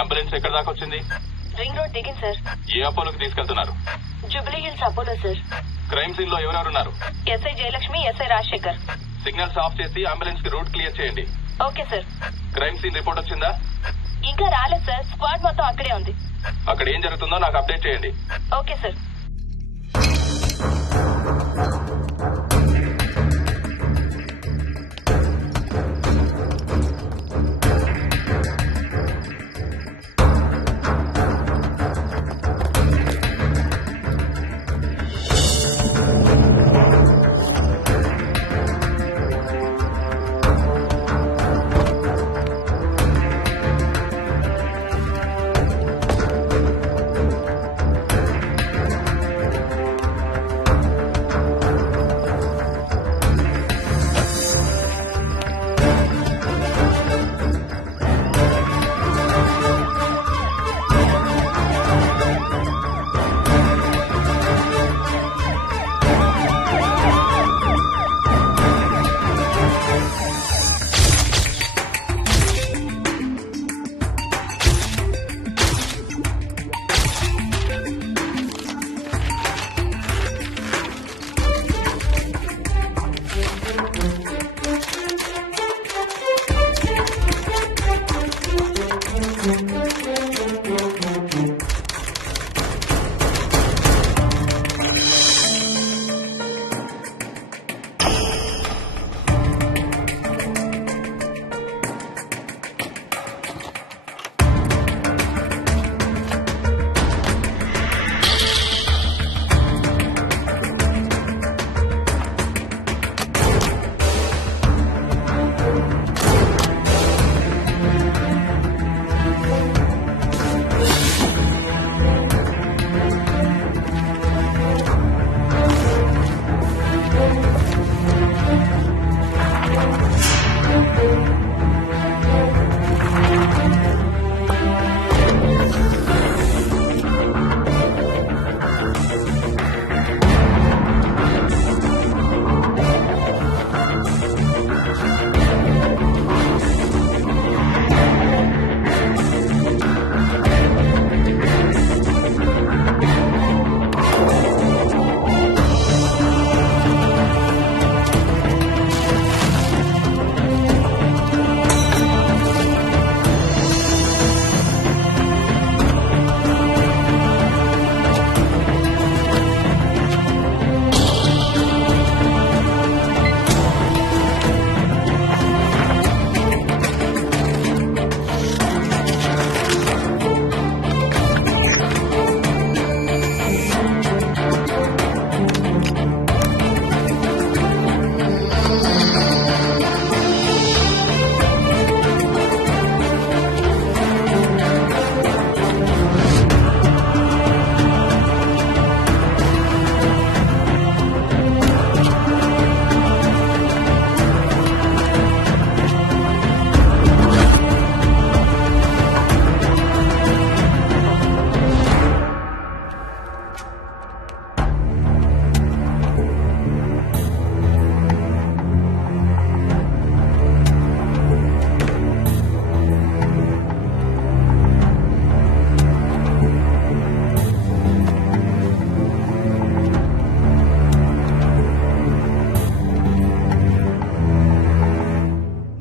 Ambulance ఎక్కడ దాకా వచ్చింది? రింగ్ రోడ్ దిగింది సార్. ఏ అపోలోకి తీసుకెళ్తున్నారు? Jubilee Hills Apollo sir. Crime scene లో ఎవరెవరున్నారు? SI Jayalakshmi, SI Rajasekhar. Signals off చేసి అంబులెన్స్ కి రూట్ క్లియర్ చేయండి. Okay sir. Crime scene report వచ్చిందా? ఇంకా రాలేదు సార్. స్క్వాడ్ మొత్తం అక్కడే ఉంది. అక్కడ ఏం జరుగుతుందో నాకు అప్డేట్ చేయండి. Okay sir.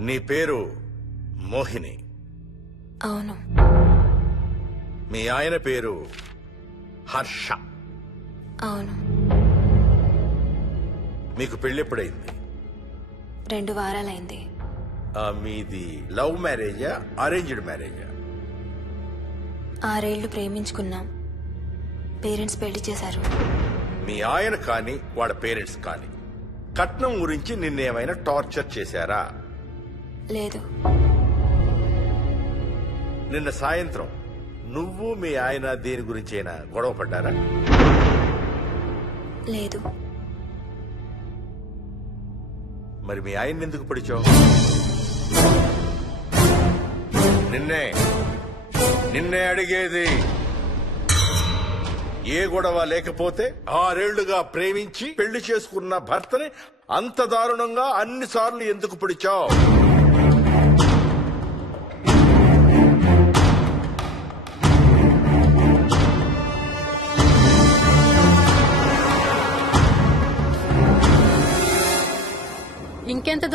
నీ పేరు మోహిని? అవును. మీ ఆయన పేరు హర్ష? అవును. మీకు పెళ్ళెప్పుడైంది? 2 వారాలైంది. మీది లవ్ మ్యారేజా అరేంజ్డ్ మ్యారేజా? 6 ఏళ్లు ప్రేమించుకున్నాం. పేరెంట్స్ పెళ్లి చేశారు. మీ ఆయన కానీ వాళ్ళ పేరెంట్స్ కానీ కట్నం గురించి నిన్నేమైనా టార్చర్ చేశారా? లేదు. నిన్న సాయంత్రం నువ్వు మీ ఆయన దేని గురించైనా గొడవ పడ్డారా? లేదు. మరి మీ ఆయన ఎందుకు పిడిచావు? నిన్నే అడిగేది. ఏ గొడవ లేకపోతే 6 ఏళ్లుగా ప్రేమించి పెళ్లి చేసుకున్న భర్తని అంత దారుణంగా అన్నిసార్లు ఎందుకు పిడిచావు?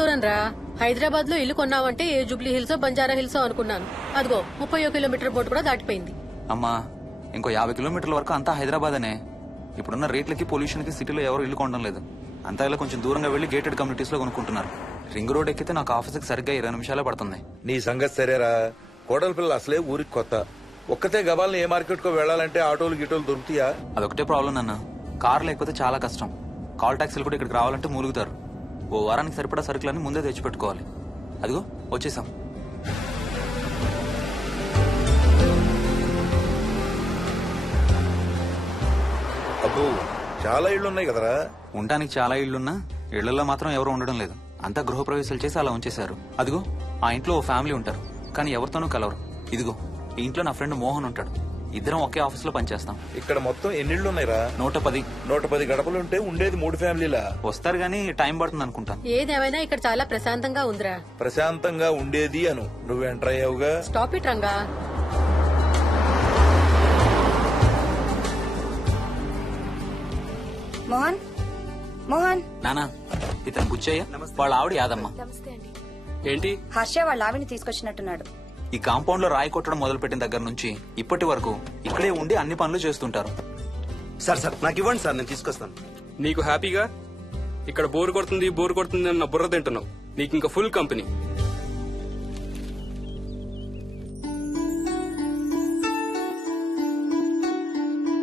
దూరం రా. హైదరాబాద్ లో ఇల్లు కొన్నావంటే ఏ జూబ్లీ హిల్స్ బంజారా హిల్స్ అనుకున్నాను. అదిగో 31 కిలోమీటర్ బోర్డు కూడా దాటిపోయింది. అమ్మా ఇంకో 50 కిలోమీటర్ల వరకు అంతా హైదరాబాద్ అనే. ఇప్పుడున్న రేట్లకి పొల్యూషన్ కి సిటీలో ఎవరు ఇల్లు కొనడం లేదు. అంతా ఇలా కొంచెం దూరంగా వెళ్లి గేటెడ్ కమ్యూనిటీస్ లో కొనుక్కుంటున్నారు. రింగ్ రోడ్ ఎక్కితే నాకు ఆఫీస్కి సరిగ్గా 20 నిమిషాలే పడుతుంది. నీ సంగతి సరేరా, కోడల పిల్ల అసలే ఊరికి కొత్త. ఒక్కతే గబాల్ని ఏ మార్కెట్ కో వెళ్లాలంటే ఆటోలు గిటోలు దొరుకుతాయా? అదొకటే ప్రాబ్లం నాన్న. కార్ లేకపోతే చాలా కష్టం. కాల్ టాక్సీలు కూడా ఇక్కడికి రావాలంటే మూలుగుతారు. ఓ వారానికి సరిపడా సరుకులన్నీ ముందే తెచ్చిపెట్టుకోవాలి. అదిగో వచ్చేసాం. అబ్బో చాలా ఇళ్లు ఉన్నాయి కదరా. ఉండటానికి చాలా ఇళ్లున్నా ఇళ్లలో మాత్రం ఎవరు ఉండడం లేదు. అంతా గృహప్రవేశాలు చేసి అలా ఉంచేశారు. అదిగో ఆ ఇంట్లో ఓ ఫ్యామిలీ ఉంటారు, కానీ ఎవరితోనూ కలవరు. ఇదిగో ఈ ఇంట్లో నా ఫ్రెండ్ మోహన్ ఉంటాడు. ఇద్దరం ఒకే ఆఫీస్ లో పనిచేస్తాం. ఇక్కడ మొత్తం ఎన్ని ఇళ్లు ఉన్నాయిరా? 110. 110 గడపలుంటే ఉండేది 3 ఫ్యామిలీలా. వస్తారు గానీ టైం పడుతుంది అనుకుంటాను. ఏదేమైనా ఇక్కడ చాలా ప్రశాంతంగా ఉందిరా. ప్రశాంతంగా ఉండేది అను, నువ్వు ఎంటర్ అయ్యావుగా. Stop it Ranga. మోహన్ మోహన్ నానా ఇతను బుచ్చయ్య, వాళ్ళ ఆవిడ యాదమ్మ. ఏంటి? హర్ష వాళ్ళ ఆవిని తీసుకొచ్చినట్టున్నాడు. ఈ కాంపౌండ్ లో రాయి కొట్టడం మొదలుపెట్టిన దగ్గర నుంచి ఇప్పటి వరకు ఇక్కడే ఉండి అన్ని పనులు చేస్తుంటారు. సార్ నాకు ఇవ్వండి సార్, నేను తీసుకొస్తాను. నీకు హ్యాపీగా ఇక్కడ బోర్ కొడుతుంది అన్న బుర్ర తింటున్నావు. నీకు ఇంకా ఫుల్ కంపెనీ.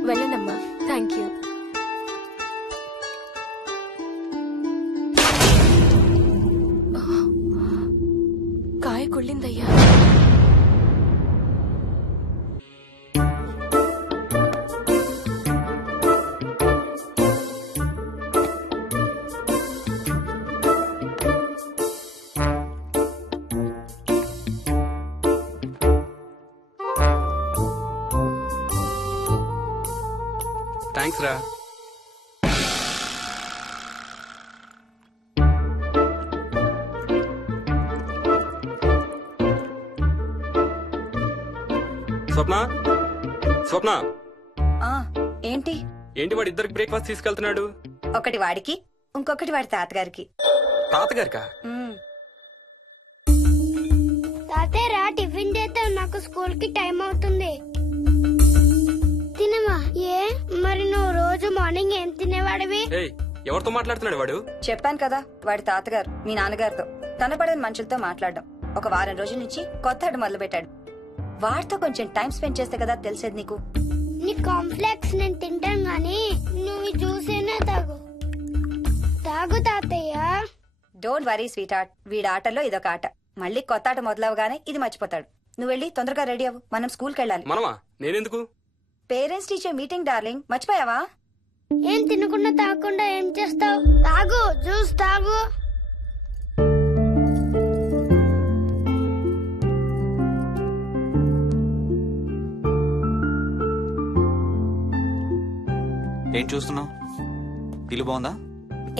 వెళ్ళండమ్మా. Thank you. కాయ కుళ్ళిందయ్యా. థ్యాంక్స్ రా. స్వప్న ఆ ఏంటి ఏంటి వాడు ఇద్దరికి బ్రేక్ఫాస్ట్ తీసుకెళ్తున్నాడు? ఒకటి వాడికి, ఇంకొకటి వాడి తాతగారికి. తాతగారికా? తాతయ్య టిఫిన్ చేస్తే నాకు స్కూల్ కి టైం అవుతుంది. తినమా? ఏ మరి నువ్వు రోజు మార్నింగ్ ఏం తినేవాడివి? ఎవరితో మాట్లాడుతున్నాడు వాడు? చెప్పాను కదా, వాడి తాతగారు మీ నాన్నగారితో కనపడని మనుషులతో మాట్లాడడం. ఒక వారం రోజుల నుంచి కొత్త ఆట మొదలు పెట్టాడు. వాడితో కొంచెం టైం స్పెండ్ చేస్తే కదా తెలిసేది నీకు. నీ కాంప్లెక్స్ నేను తింటాను గానీ నువ్వు జ్యూసేనే తాగు తాతయ్య. డోంట్ వరీ స్వీట్ హార్ట్, వీడి ఆటల్లో ఇదొక ఆట. మళ్ళీ కొత్త ఆట మొదలవగానే ఇది మర్చిపోతాడు. నువ్వు వెళ్ళి తొందరగా రెడీ అవ్వు, మనం స్కూల్కి వెళ్ళాలి. మనమా? నేనెందుకు? పేరెంట్స్ టీచర్ మీటింగ్ డార్లింగ్, మర్చిపోయావా? ఏం తినకుండా తాగకుండా ఏం చేస్తావు? తాగు, జ్యూస్ తాగు. ఏం చూస్తున్నావు? ఇల్లు బాగుందా?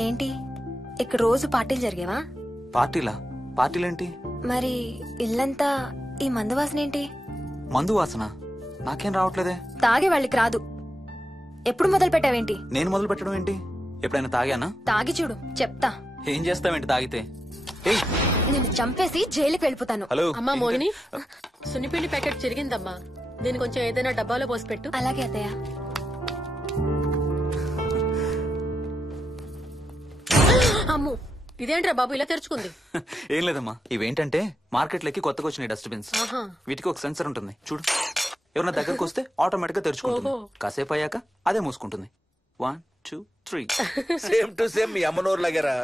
ఏంటి ఇక్కడ రోజు పార్టీలు జరిగేవా? పార్టీలేంటి? మరి ఇల్లంతా ఈ మందు వాసన ఏంటి? మందు వాసన నాకేం రావట్లేదే. తాగే వాళ్ళకి రాదు. ఎప్పుడు మొదలు పెట్టావేంటి? నేను మొదలు పెట్టడం ఏంటి? ఎప్పుడైనా తాగానా? తాగి చూడు, చెప్తా. ఏం చేస్తావేంటి తాగితే? నేను చంపేసి జైలుకి వెళ్ళిపోతాను. హలో అమ్మా మోహిని, సున్నిపిండి ప్యాకెట్ చిరిగిందమ్మా. దీని కొంచెం ఏదైనా డబ్బాలో పోసి పెట్టు. అలాగే అత్తయ్య. అమ్ము, ఇదేంట్రా బాబు ఇలా తెరుచుకుంది? ఏం లేదమ్మా, ఇవేంటంటే మార్కెట్లోకి కొత్తగా వచ్చిన డస్ట్బిన్స్. ఆహా. వీటికి ఒక సెన్సర్ ఉంటుంది చూడు. ఎవరైనా దగ్గరకు వస్తే ఆటోమేటిక్ గా తెరుచుకుంటుంది. కాసేపు అయ్యాక అదే మూసుకుంటుంది. 1 2 3. సేమ్ టు సేమ్ మీ అమ్మ నోరు లాగారా.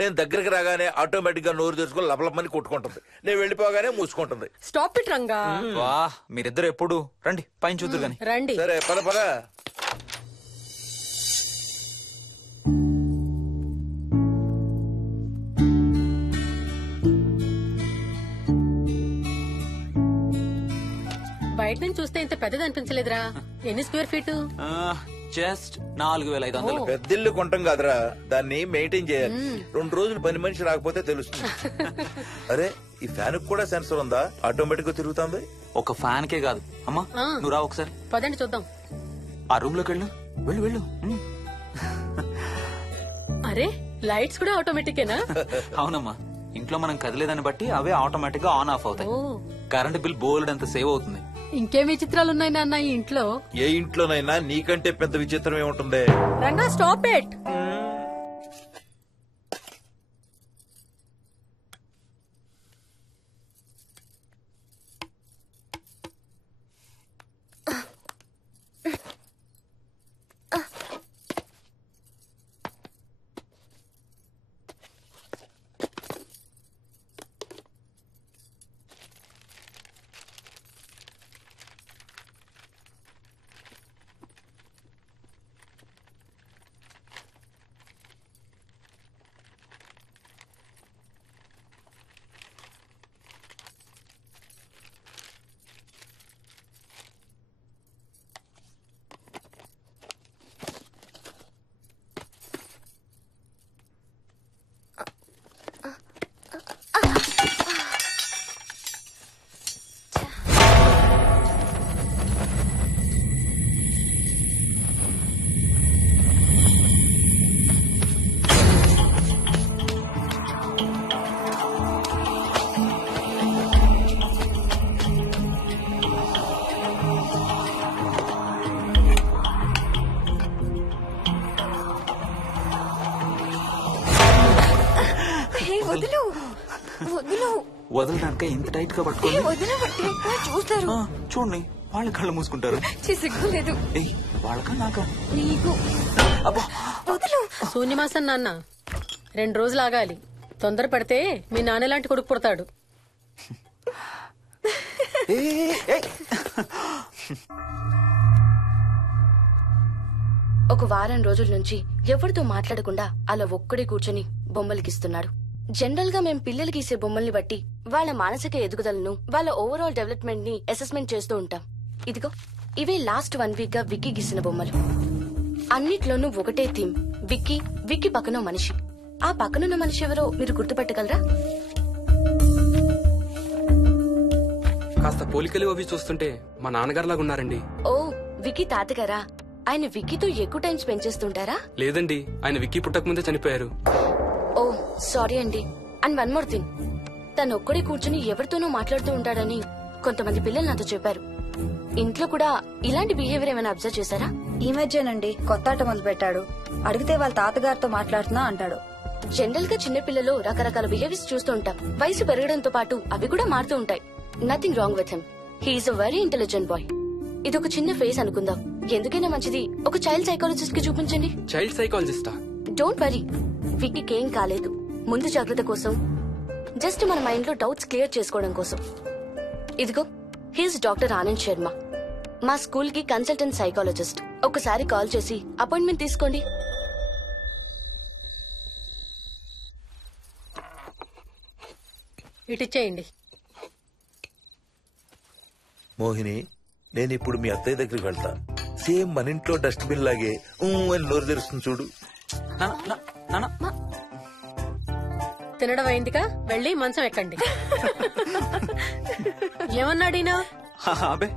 నేను దగ్గరికి రాగానే ఆటోమేటిక్ గా నోరు తెరుచుకొని లపలపని కొట్టుకుంటుంది. నేను వెళ్ళిపోగానే మూసుకుంటుంది. Stop it Ranga. వా, మీరిద్దరు ఎప్పుడు రండి పైన చూద్దరు గాని. రండి. సరే పద పద. బయట నుంచి చూస్తే ఇంత పెద్దది అనిపించలేదురా. ఎన్ని స్క్వేర్ ఫీట్? జస్ట్ 4500. పెద్దిల్లు కొంటాం కాదురా, దాన్ని మెయింటైన్ చేయాలి. 2 రోజులు పని మనిషి రాకపోతే తెలుస్తుంది. అరే ఈ ఫ్యాన్ కూడా సెన్సర్ ఉందా? ఆటోమేటిక్ గా తిరుగుతుంది. ఒక ఫ్యాన్ కే కాదు. అమ్మా నువ్వు రా ఒకసారి. పదండి చూద్దాం. ఆ రూమ్ లోకి వెళ్ళు. అరే లైట్స్ కూడా ఆటోమేటికేనా? అవునమ్మా, ఇంట్లో మనం కదిలేదాన్ని బట్టి అవే ఆటోమేటిక్ గా ఆన్ ఆఫ్ అవుతాయి. ఓ కరెంట్ బిల్ బోల్డ్ అంత సేవ్ అవుతుంది. ఇంకేం విచిత్రాలు ఉన్నాయి నాన్న ఈ ఇంట్లో. ఏ ఇంట్లోనైనా నీకంటే పెద్ద విచిత్రం ఏముంటుంది? Ranga stop it. వదలడానిక ఇంత టైట్ గా పట్టుకోండి. చూస్తారు. చూడండి వాళ్ళ కళ్ళు మూసుకుంటారు. సిగ్గులేదు వాళ్ళకా నాకా? నీకు. అబ్బా శూన్యమాసం నాన్న 2 రోజులు ఆగాలి. తొందర పడితే మీ నాన్న లాంటి కొడుకు పుడతాడు. ఒక వారం రోజుల నుంచి ఎవరితో మాట్లాడకుండా అలా ఒక్కడే కూర్చొని బొమ్మలు గీస్తున్నాడు. జనరల్ గా మేం పిల్లలు గీసే బొమ్మల్ని బట్టి వాళ్ళ మానసిక ఎదుగుదలను, వాళ్ళ ఓవరాల్ డెవలప్మెంట్ ని అసెస్మెంట్ చేస్తూ ఉంటాం. ఇదిగో ఇవే లాస్ట్ 1 వీక్ గా విక్కీ గీసిన బొమ్మలు. అన్నిట్లోనూ ఒకటే థీమ్, విక్కీ, విక్కీ పక్కన మనిషి. ఆ పక్కనున్న మనిషి ఎవరో మీరు గుర్తుపట్టగలరా? కాస్త పోలికలు అవి చూస్తుంటే మా నాన్నగారులాగా ఉన్నారండి. ఓ విక్కీ తాతగారా? ఆయన విక్కీతో ఎక్కువ టైం స్పెండ్ చేస్తుంటారా? లేదండి, ఆయన విక్కీ పుట్టక ముందే చనిపోయారు. ఓ సారీ అండి. అండ్ 1 మోర్ థింగ్, తను ఒక్కడే కూర్చుని ఎవరితోనూ మాట్లాడుతూ ఉంటాడని కొంతమంది పిల్లలు నాతో చెప్పారు. ఇంట్లో కూడా ఇలాంటి బిహేవియర్ ఏమైనా అబ్జర్వ్ చేశారా? ఈ మధ్యనండి కొత్త ఆట మొదలు పెట్టాడు. అడిగితే వాళ్ళ తాతగారితో మాట్లాడుతున్నా అంటాడు. జనరల్ గా చిన్న పిల్లలు రకరకాల బిహేవియర్స్ చూస్తూ ఉంటాం. వయసు పెరగడంతో పాటు అవి కూడా మారుతూ ఉంటాయి. Nothing wrong with him. He's a very intelligent boy. ఇదొక చిన్న ఫేస్ అనుకుందాం. ఎందుకైనా మంచిది ఒక చైల్డ్ సైకాలజిస్ట్ కి చూపించండి. చైల్డ్ సైకాలజిస్టా? డోంట్ వరీ, విక్కీకి ఏం కాలేదు. ముందు జాగ్రత్త కోసం, జస్ట్ మన మైండ్ లో డౌట్స్ క్లియర్ చేసుకోవడం కోసం. ఇదిగో హీస్ డాక్టర్ ఆనంద్ శర్మ, మా స్కూల్ కి కన్సల్టెంట్ సైకాలజిస్ట్. ఒకసారి కాల్ చేసి అపాయింట్మెంట్ తీసుకోండి. ఇటిచ్చేయండి. మోహిని, నేను ఇప్పుడు మీ అత్తయ్య దగ్గరికి వెళ్తా. సేమ్ మన ఇంట్లో డస్ట్ బిన్ లాగే అని నోరు తెరుస్తుంది చూడు. తినడం అయిందిగా, వెళ్ళి మంచం ఎక్కండి. ఏమన్నాడీనా? అబ్బే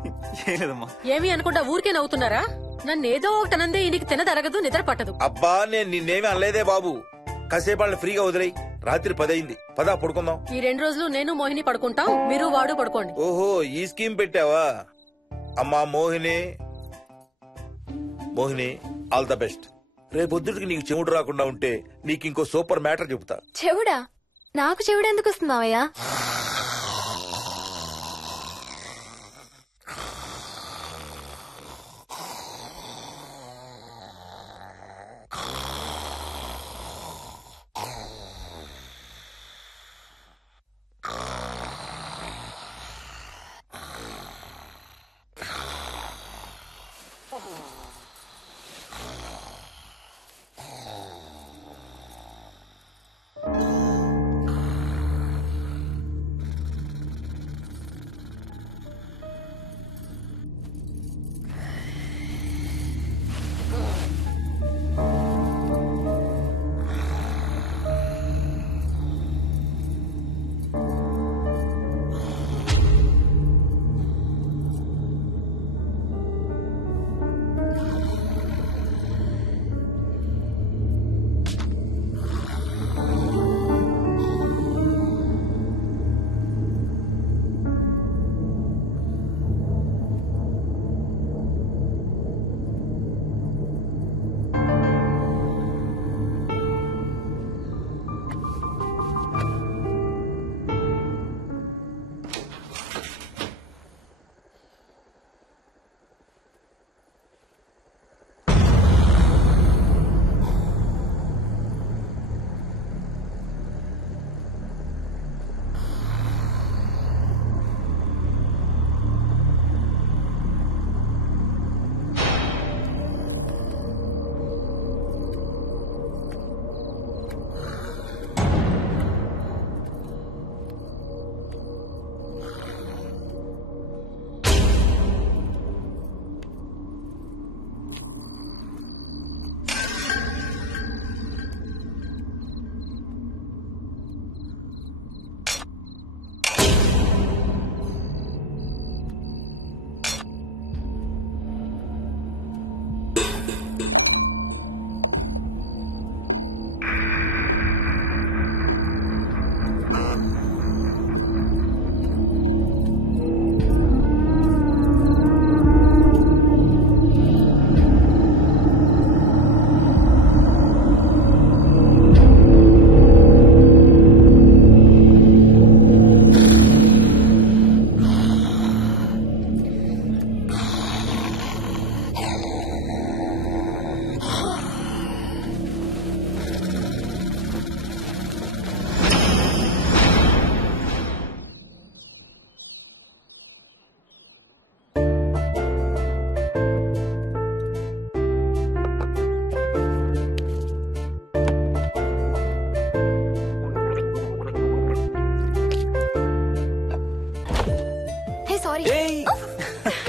ఏం లేదమ్మా. ఏమి అనుకుంటా ఊరికే నవ్వుతున్నారా? నన్ను ఏదో ఒకటి అనందే ఈయనకి తినదరగదు, నిద్ర పట్టదు. అబ్బా నేను నిన్నేమి అనలేదే బాబు. కాసేపు వాళ్ళని ఫ్రీగా వదిలేయి. రాత్రి 10 అయింది, పదా పడుకుందాం. ఈ 2 రోజులు నేను మోహిని పడుకుంటాం, మీరు వాడు పడుకోండి. ఓహో ఈ స్కీమ్ పెట్టావా? అమ్మా Mohini, Mohini all the best. రేపొద్దుటికి నీకు చెవుడు రాకుండా ఉంటే నీకు ఇంకో సూపర్ మ్యాటర్ చెబుతా. చెవుడా? నాకు చెవుడు ఎందుకు వస్తుంది మావయ్య?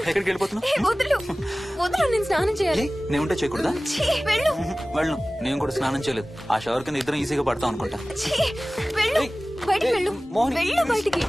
ఎక్కడికి వెళ్ళిపోతున్నావు? వదులు వదులు, నేను స్నానం చేయాలి. నేను ఉంటే చేయకూడదా? వెళ్ళు. వెళ్ళను, నేను కూడా స్నానం చేయలేదు. ఆ షవర్ కింద ఇద్దరం ఈజీగా పడతాం అనుకుంటా. వెళ్ళు, బయటికి వెళ్ళు. మోహిని. వెళ్ళు బయటికి.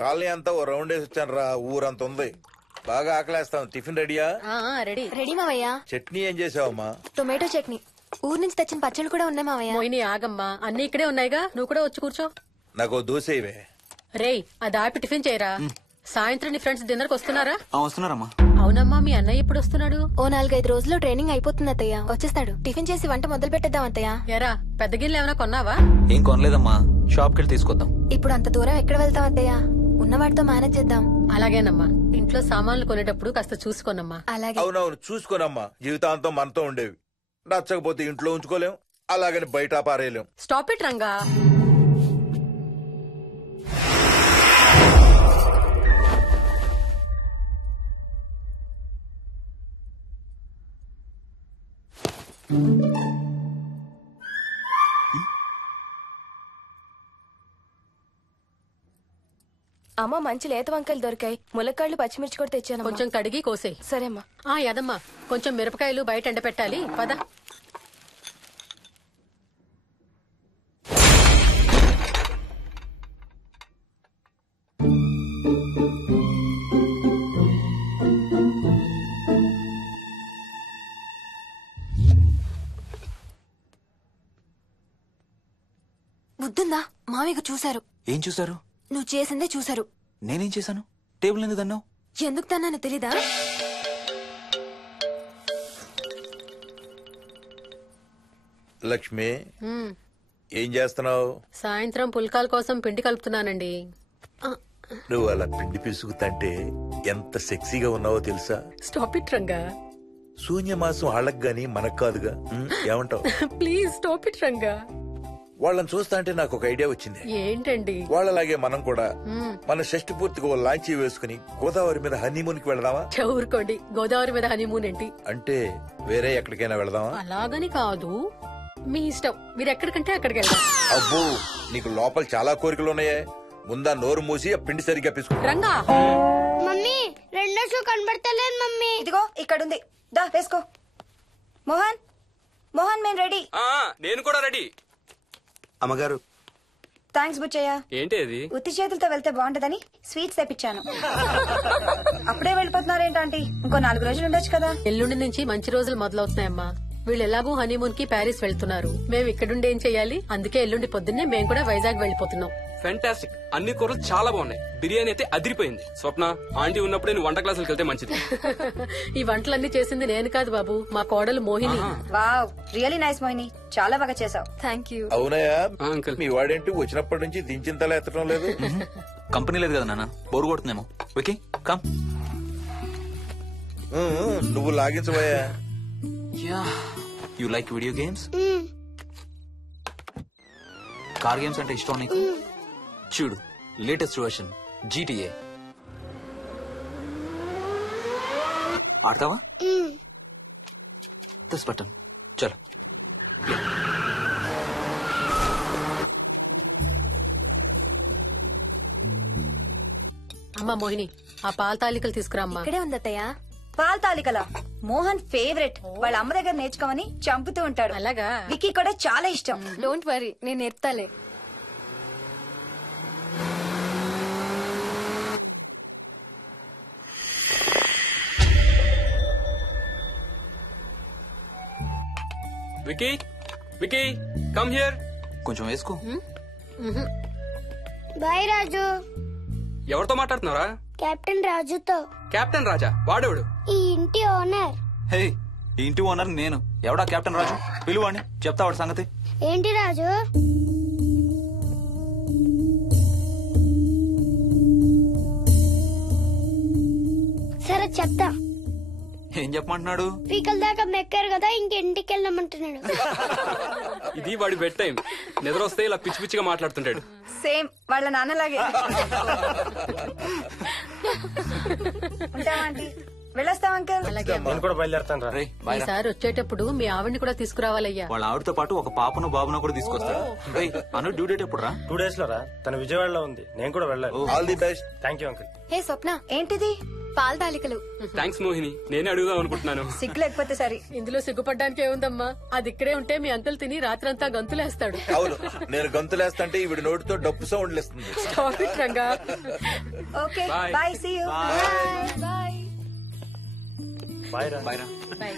కాలనీ అంతా ఓ రౌండ్ వేసి వచ్చాను రా. ఊరంత ఉంది. బాగా ఆకలేస్తాం. టిఫిన్ రెడీయా? రెడీ. రెడీ మావయ్య. చట్నీ ఏం చేసావమ్మా? టొమాటో చట్నీ. ఊరు నుంచి తెచ్చిన పచ్చళ్ళు కూడా ఉన్నాయి మావయ్య. మోహిని ఆగమ్మా, అన్ని ఇక్కడే ఉన్నాయిగా, నువ్వు కూడా వచ్చి కూర్చో. నాకు దోశ ఇవే. రేయ్, అది ఆపి టిఫిన్ చేయరా. సాయంత్రం నీ ఫ్రెండ్స్ డిన్నర్ కి వస్తున్నారా? వస్తున్నారమ్మా. అవునమ్మా, మీ అన్నయ్య ఎప్పుడు వస్తున్నాడు? ఓ 4-5 రోజుల్లో ట్రైనింగ్ అయిపోతుంది అత్తయ్య, వచ్చేస్తాడు. టిఫిన్ చేసి వంట మొదలు పెట్టేద్దాం అత్తయ్య. ఎరా, పెద్ద గిన్నెలు ఏమైనా కొన్నావా? ఏం కొనలేదమ్మా, షాప్ కెళ్ళి తీసుకొద్దాం. ఇప్పుడు అంత దూరం ఎక్కడ వెళ్తాం అత్తయ్య? ఉన్న వాటితో మేనేజ్ చేద్దాం. అలాగేనమ్మా, ఇంట్లో సామాన్లు కొనేటప్పుడు కాస్త చూసుకోనమ్మా. అలాగే. అవునవును, చూసుకోనమ్మా. జీవితాంతం మనతో ఉండేవి. నచ్చకపోతే ఇంట్లో ఉంచుకోలేం, అలాగని బయట పారేయలేం. Stop it Ranga. అమ్మ, మంచి లేత వంకాయలు దొరికాయి. ములక్కాళ్ళు, పచ్చిమిర్చి కూడా తెచ్చాను. కొంచెం కడిగి కోసేయ్. సరేమ్మా. యదమ్మా, కొంచెం మిరపకాయలు బయట ఎండపెట్టాలి. పద. బుద్ధుందా? మామయ్యకు చూశారు. ఏం చూసారు? నువ్వు చేసిందే చూశారు. నేనేం చేశాను? టేబుల్ ఎందుకు అన్నావు? ఎందుకు తన్నాను తెలీదా? లక్ష్మి, ఏం చేస్తున్నావు? సాయంత్రం పుల్కాల కోసం పిండి కలుపుతున్నానండి. నువ్వు అలా పిండి పిసుకుతంటే ఎంత సెక్సీగా ఉన్నావో తెలుసా? Stop it Ranga. శూన్యమాసం వాళ్ళకి గాని మనకు కాదుగా. ఏమంటావు? Please stop it Ranga. వాళ్ళని చూస్తా అంటే నాకు ఒక ఐడియా వచ్చింది. ఏంటండి? వాళ్ళలాగే మనం కూడా మన షష్టి పూర్తిగా ఓ లాంచీ వేసుకుని గోదావరి మీద హనీమూన్ కి వెళదామా? ఊరుకోండి, గోదావరి మీద హనీమూన్ ఏంటి? అంటే వేరే ఎక్కడికైనా వెళదామా? అలాగని కాదు, మీ ఇష్టం. మీరు ఎక్కడికంటే అక్కడికి వెళ్దాం. అబ్బో, నీకు లోపల చాలా కోరికలు ఉన్నాయే. ముందా నోరు మూసి ఆ పిండి సరిగ్గా పిసుకు. రంగా. మమ్మీ, రెండో షూ కనబడతలేదు మమ్మీ. ఇదిగో ఇక్కడుంది, దా వేసుకో. మోహన్, మోహన్, మేము రెడీ. నేను కూడా రెడీ. అమ్మగారు. థ్యాంక్స్ బుచ్చయ్య. ఏంటి అది? ఉత్తి చేతులతో వెళ్తే బాగుంటదని స్వీట్స్ తెప్పించాను. అప్పుడే వెళ్ళిపోతున్నారేంటంటీ? ఇంకో 4 రోజులు ఉండొచ్చు కదా. ఎల్లుండి నుంచి మంచి రోజులు మొదలవుతున్నాయమ్మా. వీళ్ళు ఎలాగూ హనీమూన్ కి ప్యారిస్ వెళ్తున్నారు. మేము ఇక్కడుండి ఏం చెయ్యాలి? అందుకే ఎల్లుండి పొద్దున్నే మేము కూడా వైజాగ్ వెళ్ళిపోతున్నాం. ఫెంటాస్టిక్. అన్ని కూరలు చాలా బాగున్నాయి. బిర్యానీ అయితే అదిరిపోయింది. స్వప్న, ఆంటీ ఉన్నప్పుడే నువ్వు వంట క్లాసులకు వెళ్తే మంచిది. ఈ వంటలన్నీ చేసింది నేను కాదు బాబు, మా కోడలు Mohini. Wow, really nice Mohini, చాలా బాగా చేసావు. Thank you. అవునయ్యా, అంకుల్. మీ వాడేంటి వచ్చినప్పటి నుంచి దించింతలా ఎత్తడం లేదు? కంపెనీ లేదు కదా నాన్న, బోరు కొడుతుందేమో. Okay, come. నువ్వు లాగించబోయా? You like video games? Car games అంటే ఇష్టం నీకు? చూడు, లేటెస్ట్ వర్షన్ GTA. ఆడతావా? This button. చలో. అమ్మా మోహిని, ఆ పాల తాలికలు తీసుకురామ్మా. ఇక్కడే ఉంది అత్తయ్య. పాల తాలికల మోహన్ ఫేవరెట్. వాళ్ళ అమ్మ దగ్గర నేర్చుకోమని చంపుతూ ఉంటాడు. అలాగా? వికీ కూడా చాలా ఇష్టం. డోంట్ వరీ, నేను నేర్పుతాలే. Vicky, Vicky, come here. కొంచెం వేసుకో. బాయ్ రాజు. ఎవరితో మాట్లాడుతున్నారా? కెప్టెన్ రాజుతో. కెప్టెన్ రాజా? వాడేవాడు? ఈ ఇంటి ఓనర్. హే, ఈ ఇంటి ఓనర్ నేను. ఎవడా కెప్టెన్ రాజు? పిలువాడిని, చెప్తా వాడి సంగతి. ఏంటి రాజు? సరే చెప్తా. ఏం చెప్పమంటున్నాడు? పీకల దాకా మెక్కారు కదా, ఇంటికి వెళ్ళమంటున్నాడు. ఇది వాడి బెడ్ టైం. నిద్ర వస్తే ఇలా పిచ్చి పిచ్చిగా మాట్లాడుతుంటాడు. సేమ్ వాళ్ళ నాన్నలాగే. ఉంటావా ఆంటీ? వెళ్ళొస్తాం అంకల్. నేను కూడా బయలుదేరుతాను రా. రేయ్, బాయ్ రా. ఈసారి వచ్చేటప్పుడు మీ ఆవిడ్ని కూడా తీసుకురావాలయ్యా. వాళ్ళ ఆవిడతో పాటు ఒక పాపను బాబును కూడా తీసుకొస్తాడు. రేయ్, అను డ్యూ డేట్ ఎప్పుడు రా? 2 days లో రా. తన విజయవాడలో ఉంది, నేను కూడా వెళ్ళాలి. All the best. Thank you uncle. Hey Swapna, ఏంటిది? పాల తాలికలు. థ్యాంక్స్ మోహిని, నేనే అడుగుదాం అనుకుంటున్నాను. సిగ్గు లేకపోతే సరే. ఇందులో సిగ్గుపడ్డానికి ఏముందమ్మా? అది ఇక్కడే ఉంటే మీ అంకుల్ తిని రాత్రంతా గంతులేస్తాడు. అవును, నేను గంతులేస్తంటే ఈవిడ నోటితో డప్పు సౌండ్లు ఇస్తుంది. Stop it, Ranga. Okay Bye. Bye, see you. Bye. Bye రా. బాయ్ రా. Bye.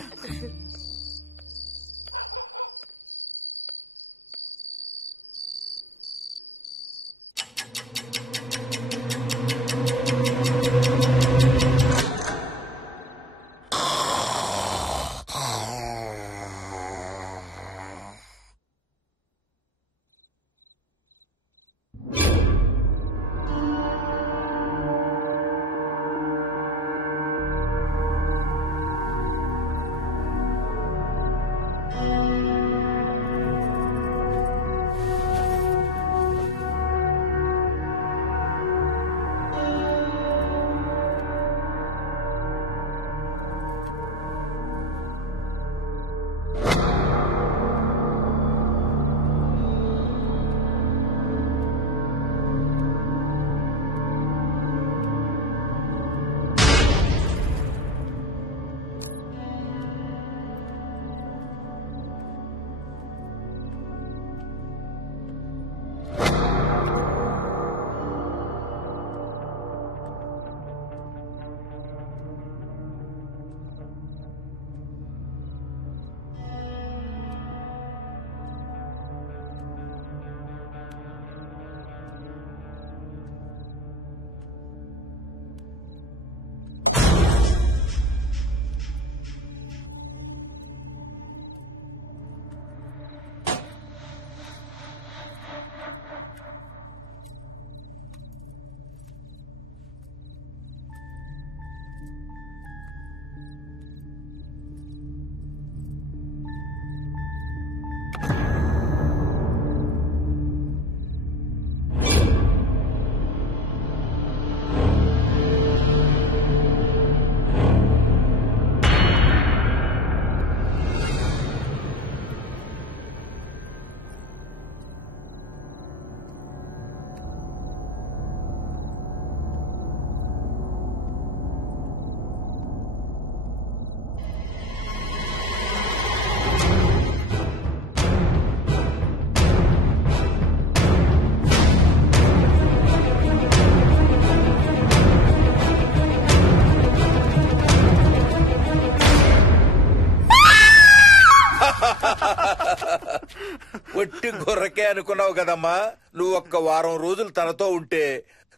ఒట్టి గొర్రకే అనుకున్నావు కదమ్మా. నువ్వు ఒక్క వారం రోజులు తనతో ఉంటే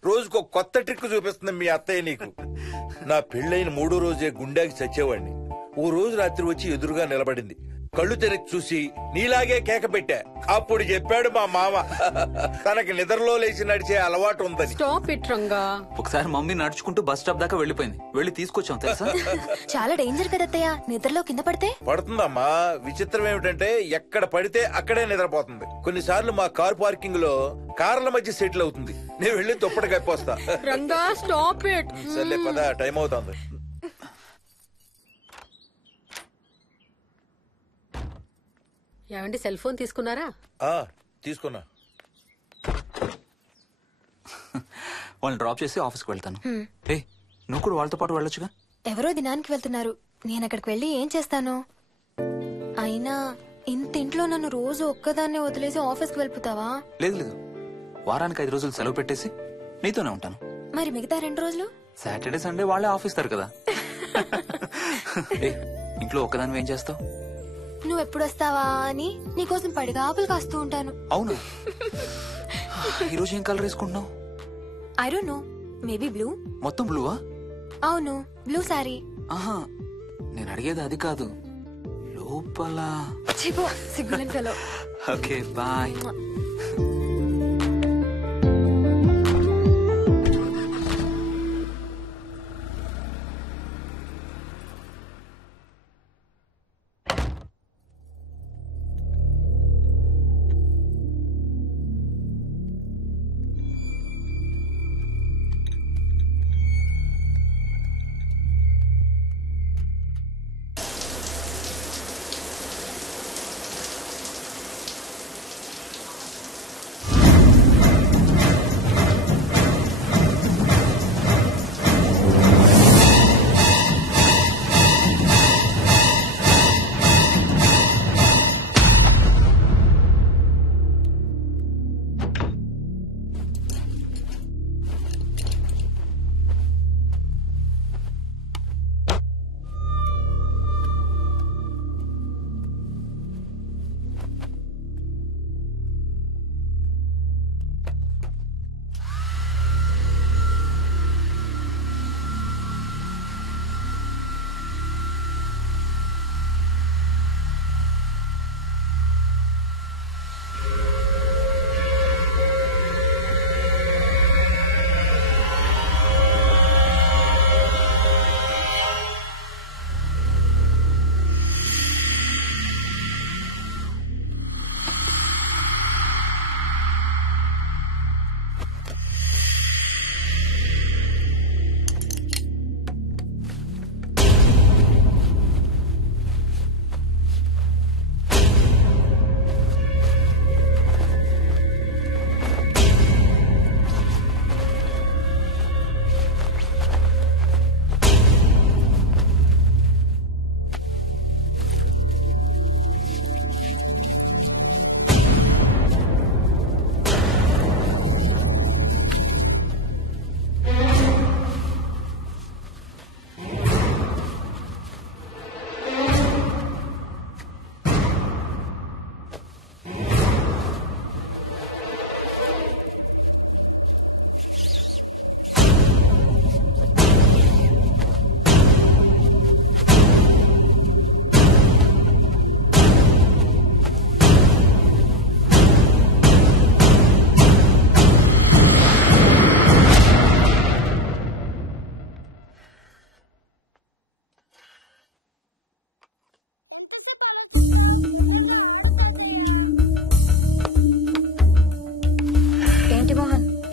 రోజుకు కొత్త ట్రిక్ చూపిస్తుంది మీ అత్తయ్య నీకు. నా పెళ్ళైన 3వ రోజే గుండెకి చచ్చేవాడిని. ఓ రోజు రాత్రి వచ్చి ఎదురుగా నిలబడింది. కళ్ళు తెరిచి చూసి నీలాగే కేక పెట్టా. అప్పుడు చెప్పాడు మా మామ తనకి నిద్రలో లేచి నడిచే అలవాటు ఉందని. Stop it, Ranga. ఒకసారి మమ్మీ నడుచుకుంటూ బస్ స్టాప్ దాకా వెళ్ళిపోయింది. వెళ్ళి తీసుకొచ్చాం తెలుసా. చాలా డేంజర్ కదా అత్తయ్య, నిద్రలో కింద పడితే. పడుతుందమ్మా. విచిత్రం ఏమిటంటే ఎక్కడ పడితే అక్కడే నిద్రపోతుంది. కొన్నిసార్లు మా కార్ పార్కింగ్ లో కార్ల మధ్య సెటిల్ అవుతుంది. నేను వెళ్ళి దుప్పటి కప్పొస్తా. Ranga, stop it. సర్లే పద, టైం అవుతుంది. ఏమండి సెల్ ఫోన్ తీసుకున్నారా? తీసుకున్నా. వాళ్ళని డ్రాప్ చేసి ఆఫీస్కి వెళ్తాను. ఏ నువ్వు కూడా వాళ్ళతో పాటు వెళ్ళొచ్చుగా. ఎవరో దినానికి వెళ్తున్నారు, నేను అక్కడికి వెళ్ళి ఏం చేస్తాను? అయినా ఇంత ఇంట్లో నన్ను రోజు ఒక్కదాన్నే వదిలేసి ఆఫీస్కి వెళ్ళిపోతావా? లేదు లేదు, వారానికి 5 రోజులు సెలవు పెట్టేసి నీతోనే ఉంటాను. మరి మిగతా 2 రోజులు? సాటర్డే సండే వాళ్ళే ఆఫీస్ తారు కదా. ఏ ఇంట్లో ఒక్కదాని ఏం చేస్తావు? నువ్వు ఎప్పుడు వస్తావా అని నీకోసం పడిగాపులు కాస్తూ ఉంటాను. అవును. ఈరోజు ఏం కలర్ వేసుకుంటున్నావు? I don't know, maybe blue. మొత్తం బ్లూవా? అవును, బ్లూ సారీ. ఆహా, నేను అడిగేది అది కాదు, లోపల. సిగ్గులేని ఫెలో. Okay bye.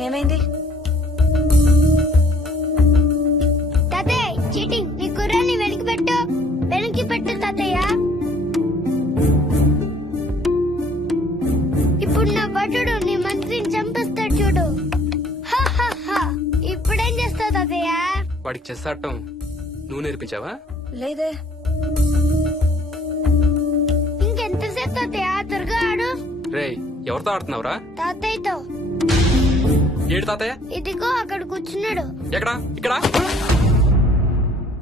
ఏమైంది? తాతయ్య చీటింగ్, నీ కుర్రాన్ని వెనక్కి పెట్టు, వెనక్కి పెట్టు తాతయ్య. ఇప్పుడు నా భటుడు నీ మంత్రిని చంపేస్తాడు చూడు. ఇప్పుడేం చేస్తావు తాతయ్య? వాడికి చెస్ ఆడటం నువ్వు నేర్పించావా? లేదే. ఇంకెంతసేపు తాతయ్య? త్వరగా ఆడు. రేయ్, ఎవరితో ఆడుతున్నావురా? తాతయ్యతో. ఏడు తాతయ్య? ఇదిగో అక్కడ కూర్చున్నాడు. ఎక్కడా? ఇక్కడ.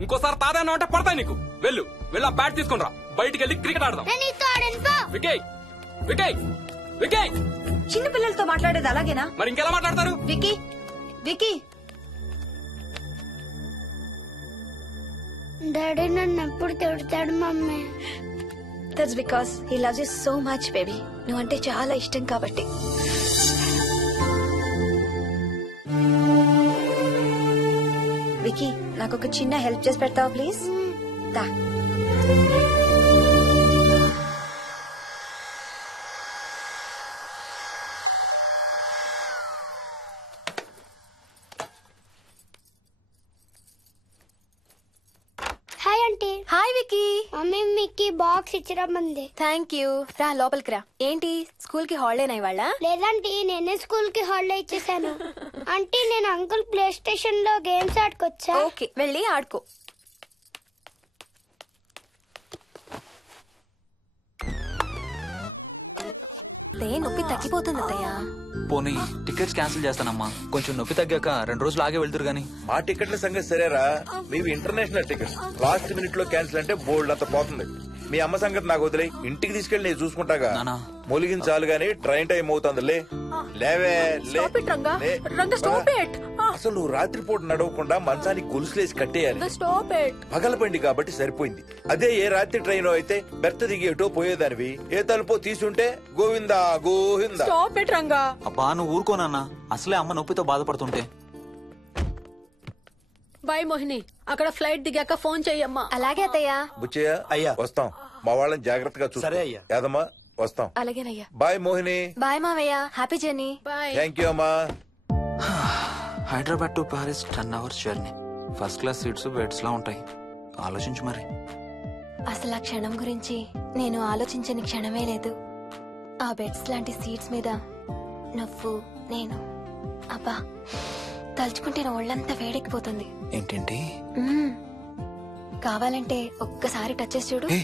ఇంకోసారి తాతయ్య అన్నావు అంటే పడతాయి నీకు. వెళ్ళు, వెళ్ళి ఆ బ్యాట్ తీసుకుని రా, బయటికి వెళ్ళి క్రికెట్ ఆడదాం. వికయ్, వికయ్, వికయ్. చిన్న పిల్లలతో మాట్లాడేది అలాగేనా? మరి ఇంకెలా మాట్లాడతారు? Wiki, wiki. డాడీ నన్ను ఎప్పుడు తిడతాడు mummy? That's because he loves you so much baby. నువ్వంటే చాలా ఇష్టం కాబట్టి. వికీ, నాకు ఒక చిన్న హెల్ప్ చేసి పెడతావా ప్లీజ్? దా. Hi aunty. Hi Vicky. Mummy మీకు బాక్స్ ఇచ్చిరమ్మంది. Thank you. రా లోపలికి రా. ఏంటి స్కూల్ కి హాలిడేనా ఇవాళ? లేదంటే నేనే స్కూల్ కి హాలిడే ఇచ్చేసాను. అంటే నేను అంకుల్ ప్లే స్టేషన్ లో గేమ్స్ ఆడుకోవచ్చా? ఓకే, వెళ్ళి ఆడుకో. నొప్పి తగ్గిపోతుంది అత్తయ్య. పోనీ టికెట్స్ క్యాన్సిల్ చేస్తానమ్మా. కొంచెం నొప్పి తగ్గాక 2 రోజులు ఆగే వెళ్తురు గానీ. మా టికెట్ల సంగతి సరేరా, మీవి ఇంటర్నేషనల్ టికెట్స్. లాస్ట్ మినిట్ లో క్యాన్సిల్ అంటే బోల్డ్ అంత పోతుంది. మీ అమ్మ సంగతి నాకు వదిలే, ఇంటికి తీసుకెళ్లి నేను చూసుకుంటాగా. నానా. మొలిగించాలు గాని ట్రైన్ టైం అవుతుంది. లేవే లే. Stop it, Ranga. లే. Ranga, stop it. అసలు నువ్వు రాత్రిపూట నడవకుండా మంచానికి గొలుసులేసి కట్టేయాలి. Stop it. పగలబండి కాబట్టి సరిపోయింది. అదే ఏ రాత్రి ట్రైన్ అయితే బెర్త దిగి ఎటో పోయేదానివి. ఏ తలుపో తీసుంటే Govinda Govinda. Stop it, Ranga. అబ్బా నువ్వు ఊరుకోనన్నా, అసలే అమ్మ నొప్పితో బాధపడుతుంటే. బాయ్ మోహిని, అక్కడ ఫ్లైట్ దిగాక ఫోన్ చెయ్యమ్మా. అలాగే అత్తయ్య. బుచ్చయ్య అయ్యా. వస్తాం. మా వాళ్ళని జాగ్రత్తగా చూసుకో. సరే అయ్యా. యాదమ్మా వస్తాం. అలాగేనయ్యా. బాయ్ మోహిని. బాయ్ మావయ్య. Happy journey. Bye. Thank you అమ్మా. Hyderabad to Paris 10 hours journey. First class seats beds లా ఉంటాయి. ఆలోచించు మరి. అసలు ఆ క్షణం గురించి నేను ఆలోచించని క్షణమే లేదు. ఆ బెడ్స్ లాంటి సీట్స్ మీద నువ్వు నేను, అబ్బా తలుచుకుంటే నా ఒళ్ళంతా వేడెక్కిపోతుంది. ఏంటేంటి? మ్మ్. కావాలంటే ఒక్కసారి టచ్ చేసి చూడు. ఏ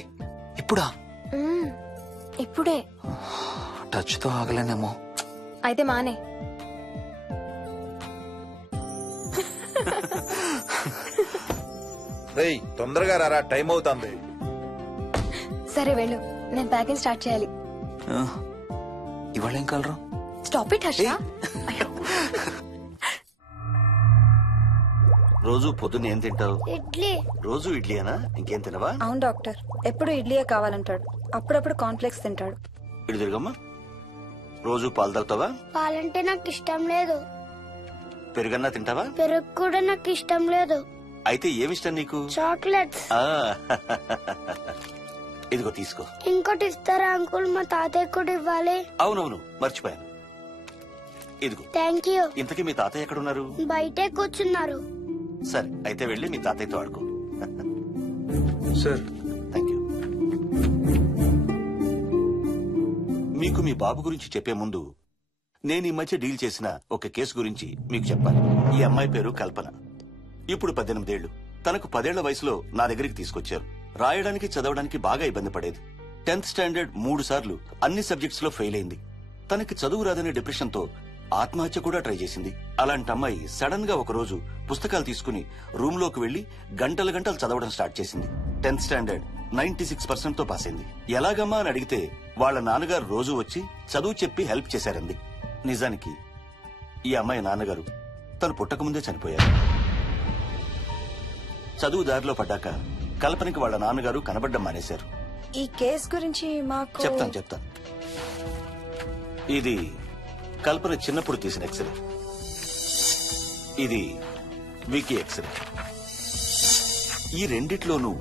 ఇప్పుడా? మ్మ్. ఇప్పుడే. టచ్ తో ఆగలేనేమో. అయితే మానే. రేయ్ తొందరగా రారా, టైం అవుతుంది. సరే వెళ్ళు, నేను ప్యాకింగ్ స్టార్ట్ చేయాలి. ఇవాళ ఏం కలరు? Stop it Harsha. రోజు పొద్దున్న ఏం తింటావు? ఇడ్లీ. రోజు ఇడ్లీనా? ఇంకేం తినవా? అవును డాక్టర్, ఎప్పుడు ఇడ్లీయే కావాలంటాడు. అప్పుడప్పుడు కాన్ఫ్లెక్స్ తింటాడు. ఇటు తిరగమ్మా. రోజు పాలు తాగుతావా? పాలంటే నాకు ఇష్టం లేదు. పెరుగన్నా తింటావా? పెరుగు కూడా నాకు ఇష్టం లేదు. అయితే ఏమిష్టం నీకు? చాక్లెట్స్. ఆ, ఇదిగో తీసుకో. ఇంకోటి ఇస్తారా అంకుల్? మా తాతయ్య కూడా ఇవ్వాలి. అవునవును మర్చిపోయాను. ఇదిగో. Thank you. ఇంతకీ మీ తాతయ్య ఎక్కడున్నారు? బయటే కూర్చున్నారు. సరే అయితే వెళ్ళి మీ తాతయ్యతో ఆడుకో. Sir thank you. మీకు మీ బాబు గురించి చెప్పే ముందు నేను ఈ మధ్య డీల్ చేసిన ఒక కేసు గురించి మీకు చెప్పాలి. ఈ అమ్మాయి పేరు కల్పన. ఇప్పుడు 18 ఏళ్లు. తనకు 10 ఏళ్ల వయసులో నా దగ్గరికి తీసుకొచ్చారు. రాయడానికి చదవడానికి బాగా ఇబ్బంది పడేది. 10th స్టాండర్డ్ 3 సార్లు అన్ని సబ్జెక్ట్స్ లో ఫెయిల్ అయింది. తనకి చదువు రాదనే డిప్రెషన్ తో ఆత్మహత్య కూడా ట్రై చేసింది. అలాంటి అమ్మాయి సడన్ గా ఒక రోజు పుస్తకాలు తీసుకుని రూమ్ లోకి వెళ్లి గంటలు గంటలు చదవడం స్టార్ట్ చేసింది. 10th స్టాండర్డ్ 96% తో పాస్ అయింది. ఎలాగమ్మా అని అడిగితే వాళ్ళ నాన్నగారు రోజు వచ్చి చదువు చెప్పి హెల్ప్ చేశారంది. నిజానికి ఈ అమ్మాయి నాన్నగారు తను పుట్టకముందే చనిపోయారు. చదువు దారిలో పడ్డాక కల్పనకి వాళ్ళ నాన్నగారు కనబడ్డం మానేశారు. ఈ కేస్ గురించి మాకు చెప్తాను. ఇది కల్పన చిన్నప్పుడు తీసిన ఎక్స్రే. ఇది వికీ ఎక్స్రే. ఈ రెండిట్లోనూ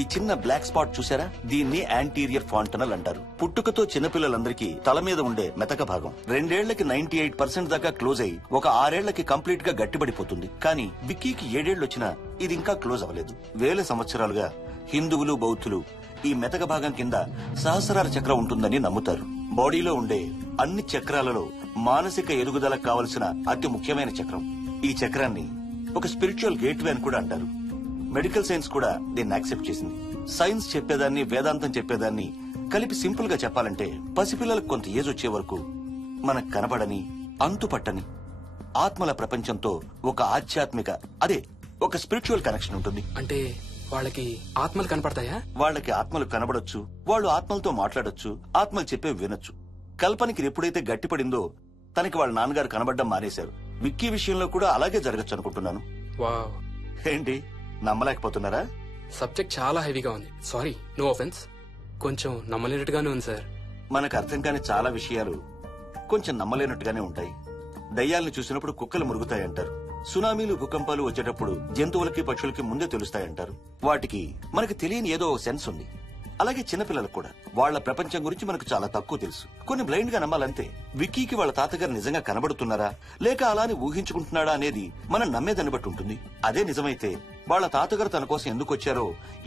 ఈ చిన్న బ్లాక్ స్పాట్ చూసారా? దీన్ని యాంటీరియర్ ఫాంటనల్ అంటారు. పుట్టుకతో చిన్నపిల్లలందరికీ తల మీద ఉండే మెతక భాగం 2 ఏళ్లకి 98% దాకా క్లోజ్ అయి ఒక 6 ఏళ్లకి కంప్లీట్ గా గట్టిపడిపోతుంది. కానీ విక్కీకి 7 ఏళ్లు వచ్చినా ఇది ఇంకా క్లోజ్ అవ్వలేదు. వేల సంవత్సరాలుగా హిందువులు బౌద్ధులు ఈ మెతక భాగం కింద సహస్రార చక్రం ఉంటుందని నమ్ముతారు. బాడీలో ఉండే అన్ని చక్రాలలో మానసిక ఎదుగుదలకు కావలసిన అతి ముఖ్యమైన చక్రం. ఈ చక్రాన్ని ఒక స్పిరిచువల్ గేట్వే అని కూడా అంటారు. మెడికల్ సైన్స్ కూడా దీన్ని యాక్సెప్ట్ చేసింది. సైన్స్ చెప్పేదాన్ని వేదాంతం చెప్పేదాన్ని కలిపి సింపుల్ గా చెప్పాలంటే పసిపిల్లలకు కొంత ఏజ్ వచ్చే వరకు మనకు కనబడని అంతుపట్టని ఆత్మల ప్రపంచంతో ఒక ఆధ్యాత్మిక ఒక స్పిరిచువల్ కనెక్షన్ ఉంటుంది. అంటే వాళ్ళకి ఆత్మలు కనపడతాయా? వాళ్ళకి ఆత్మలు కనబడొచ్చు, వాళ్ళు ఆత్మలతో మాట్లాడొచ్చు, ఆత్మలు చెప్పే వినొచ్చు. కల్పనకి ఎప్పుడైతే గట్టిపడిందో తనకి వాళ్ళ నాన్నగారు కనబడ్డం మానేశారు. విక్కీ విషయంలో కూడా అలాగే జరగచ్చు అనుకుంటున్నాను. వావ్, ఏంటి నమ్మలేకపోతున్నారా? సబ్జెక్ట్ చాలా హెవీగా ఉంది. Sorry, no offence. కొంచెం నమ్మలేనట్టుగానే ఉంది సార్. మనకు అర్థం కాని చాలా విషయాలు కొంచెం నమ్మలేనట్టుగానే ఉంటాయి. దయ్యాలను చూసినప్పుడు కుక్కలు మురుగుతాయంటారు. సునామీలు భూకంపాలు వచ్చేటప్పుడు జంతువులకి పక్షులకి ముందే తెలుస్తాయంటారు. వాటికి మనకు తెలియని ఏదో సెన్స్ ఉంది. అలాగే చిన్నపిల్లలకు కూడా వాళ్ల ప్రపంచం గురించి మనకు చాలా తక్కువ తెలుసు. కొన్ని బ్లైండ్ గా నమ్మాలంతే. విక్కీకి వాళ్ళ తాతగారు నిజంగా కనబడుతున్నారా లేక అలానే ఊహించుకుంటున్నాడా అనేది మనం నమ్మేదాన్ని బట్టి ఉంటుంది. అదే నిజమైతే వాళ్ళ తాతగారు తన కోసం ఎందుకు వచ్చారో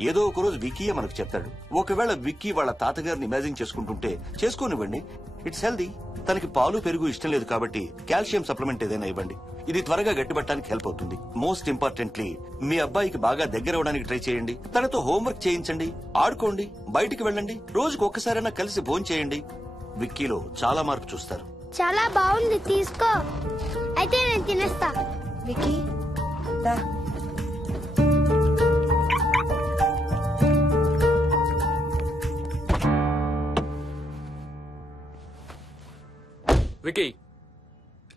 ఏదో ఒక రోజు విక్కీయే మనకు చెప్తాడు. ఒకవేళ విక్కీ వాళ్ళ తాతగారిని ఇమాజిన్ చేసుకుంటుంటే చేసుకోనివ్వండి, ఇట్స్ హెల్దీ. తనకి పాలు పెరుగు ఇష్టం లేదు కాబట్టి కాల్షియం సప్లిమెంట్ ఏదైనా ఇవ్వండి. ఇది త్వరగా గట్టిపట్టడానికి హెల్ప్ అవుతుంది. మోస్ట్ ఇంపార్టెంట్లీ మీ అబ్బాయికి బాగా దగ్గర అవడానికి ట్రై చేయండి. తనతో హోంవర్క్ చేయించండి, ఆడుకోండి, బయటికి వెళ్ళండి, రోజుకు ఒక్కసారైనా కలిసి భోజనం చేయండి. విక్కీలో చాలా మార్పు చూస్తారు. చాలా బాగుంది, తీసుకో. అయితే నేను తినేస్తా. విక్కీ దా. Vicky,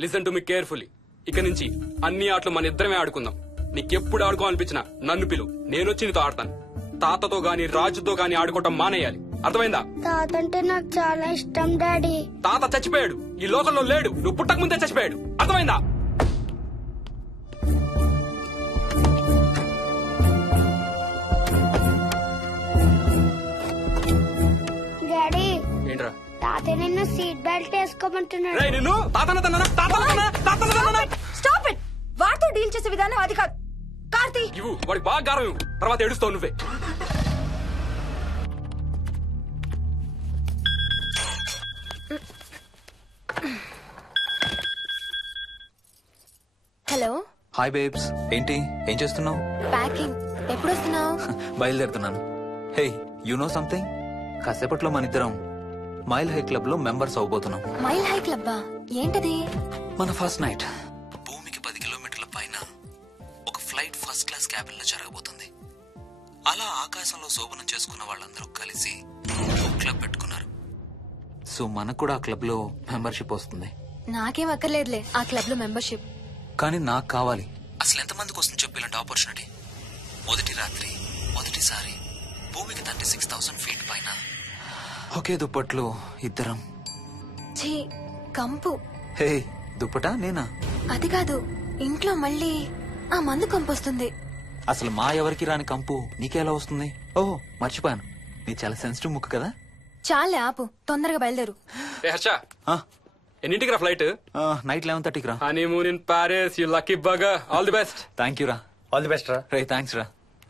listen to me carefully. ఇక నుంచి అన్ని ఆటలు మన ఇద్దరమే ఆడుకుందాం. నీకెప్పుడు ఆడుకోవాలనిపించినా నన్ను పిలు, నేనొచ్చి నీతో ఆడతాను. తాతతో గాని రాజుతో గాని ఆడుకోవటం మానేయాలి, అర్థమైందా? తాత అంటే నాకు చాలా ఇష్టం డాడీ. తాత చచ్చిపోయాడు, ఈ లోకంలో లేడు. నువ్వు పుట్టక ముందే చచ్చిపోయాడు, అర్థమైందా? డాడీ, ఏంట్రా? తాత నిన్ను సీట్ బెల్ట్ వేసుకోమంటున్నాడు. నిన్ను స్టాప్ ఇట్. వాటితో డీల్ చేసే విధానం అది కాదు. కార్తీ, ఇవ్వు, వాడికి బాగా గారం ఇవ్వు, తర్వాత ఏడుస్తావు నువ్వే. హలో. హాయ్ బేబ్స్, ఏంటి ఏం చేస్తున్నావు? ప్యాకింగ్. ఎప్పుడు వస్తున్నావు? బయలుదేరుతున్నాను. Hey, you know something? కాసేపట్లో మన ఇద్దరం మైల్ హై క్లబ్ లో మెంబర్స్ అవబోతున్నాం. మైల్ హై క్లబ్బా? ఏంటది? మన ఫస్ట్ నైట్ భూమికి 10 కిలోమీటర్ల పైన ఒక ఫ్లైట్ ఫస్ట్ క్లాస్ క్యాబిన్ లో జరగబోతుంది. అలా ఆకాశంలో శోభనం చేసుకున్న వాళ్ళందరూ కలిసి క్లబ్ పెట్టుకున్నారు. సో మనకు కూడా ఆ క్లబ్ లో మెంబర్షిప్ వస్తుంది. నాకేం అక్కర్లేదులే ఆ క్లబ్ లో మెంబర్షిప్. కానీ నాకు కావాలి. అసలు ఎంతమందికి వస్తుంది చెప్పు ఇలాంటి ఆపర్చునిటీ? మొదటి రాత్రి, మొదటిసారి భూమికి 36,000 ఫీట్ పైన ఒకే దుప్పట్లో ఇద్దరం. ఛీ, కంపు. హే, దుప్పటా నేనా? అది కాదు, ఇంట్లో మళ్ళీ ఆ మందు కంపు వస్తుంది. అసలు మా ఎవరికి రాని కంపు నీకెలా వస్తుంది? ఓహో, మర్చిపోయాను, నీ చాలా సెన్సిటివ్ ముక్కు కదా. చాలే ఆపు, తొందరగా బయలుదేరు. హర్ష, ఎన్నింటికి రా ఫ్లైట్? నైట్ 11:30కి రా. Honeymoon in Paris, you lucky bugger. All the best. Thank you రా. ఆల్ ది బెస్ట్ రా. రే, థ్యాంక్స్ రా.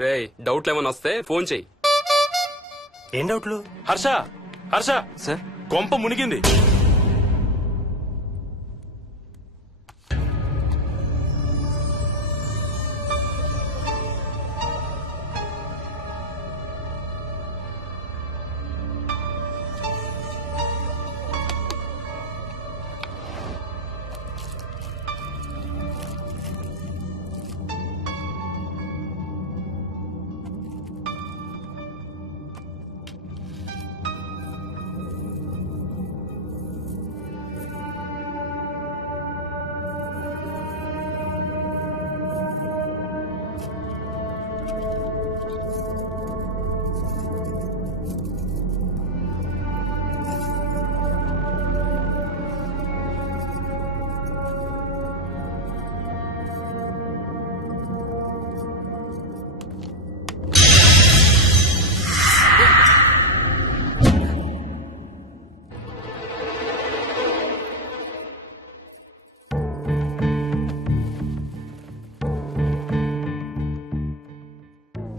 రే, డౌట్లు ఏమైనా వస్తే ఫోన్ చెయ్యి. ఏం డౌట్లు? హర్ష, హర్ష సార్, కొంప మునిగింది.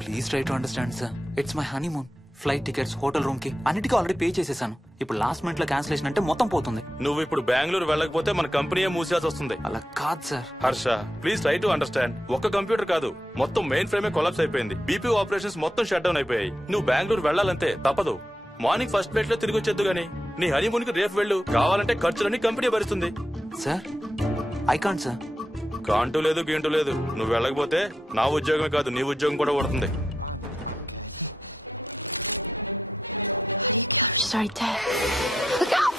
Please try to understand sir. It's my honeymoon. Flight tickets, hotel room కి అన్నిటికీ ఆల్రెడీ పే చేసేసాను. ఇప్పుడు లాస్ట్ మినిట్ లో క్యాన్సిలేషన్ అంటే మొత్తం పోతుంది. నువ్వు ఇప్పుడు బెంగళూరు వెళ్ళకపోతే మన కంపెనీయే మూసేయాల్సి వస్తుంది. అలా కాదు sir. Harsha, please try to understand. ఒక్క కంప్యూటర్ కాదు, మొత్తం మెయిన్ ఫ్రేమే కొలాప్స్ అయిపోయింది. బీపీ ఆపరేషన్స్ మొత్తం షట్ డౌన్ అయిపోయాయి. నువ్వు బెంగళూరు వెళ్ళాలంటే తప్పదు. మార్నింగ్ ఫస్ట్ ఫ్లైట్ లో తిరిగి వచ్చేద్దు గానీ నీ హనీమూన్ కి రేపు వెళ్ళు. కావాలంటే ఖర్చులన్నీ కంపెనీ భరిస్తుంది. Sir, I can't sir. కాంటూ లేదు, గీంటూ లేదు. నువ్వు వెళ్ళకపోతే నా ఉద్యోగమే కాదు, నీ ఉద్యోగం కూడా పడుతుంది. Sorry, Dad. Look out!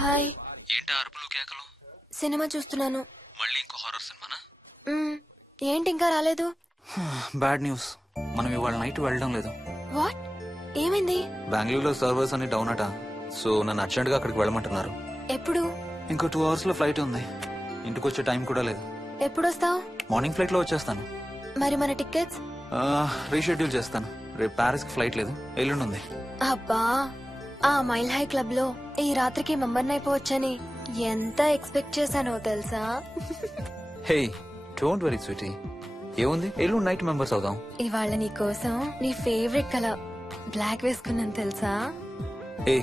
Hi. ఏంటి అరుపులు కేకలు? సినిమా చూస్తున్నాను. మళ్ళీ ఇంకో హారర్ సినిమానా? ఏంటి ఇంకా రాలేదు? బ్యాడ్ న్యూస్, మనం ఇవాళ నైట్ వెళ్ళడం లేదు. వాట్? ఏమైంది? బెంగళూరులో సర్వర్స్ అన్ని డౌన్ అట. సో నన్ను అర్జెంట్ గా అక్కడికి వెళ్ళమంటున్నారు. ఎప్పుడు? ఇంకో 2 hours లో ఫ్లైట్ ఉంది. ఇంటికి వచ్చే టైం కూడా లేదు. ఎప్పుడు వస్తావు? మార్నింగ్ ఫ్లైట్ లో వచ్చేస్తాను. మరి మన టికెట్స్? రీషెడ్యూల్ చేస్తాను. రేపు ప్యారిస్ కి ఫ్లైట్ లేదు, ఎల్లుండి ఉంది. అబ్బా, ఆ మైల్ హై క్లబ్ లో ఈ రాత్రికి మెంబర్ అయిపోవచ్చని ఎంత ఎక్స్పెక్ట్ చేశానో తెలుసా? హే డోంట్ వరీ స్వీటీ, ఏముంది ఎల్లుండి నైట్ మెంబర్స్ అవుదాం. ఇవాళ నీ కోసం నీ ఫేవరెట్ కలర్ బ్లాక్ వేసుకున్నాను తెలుసా? ఏ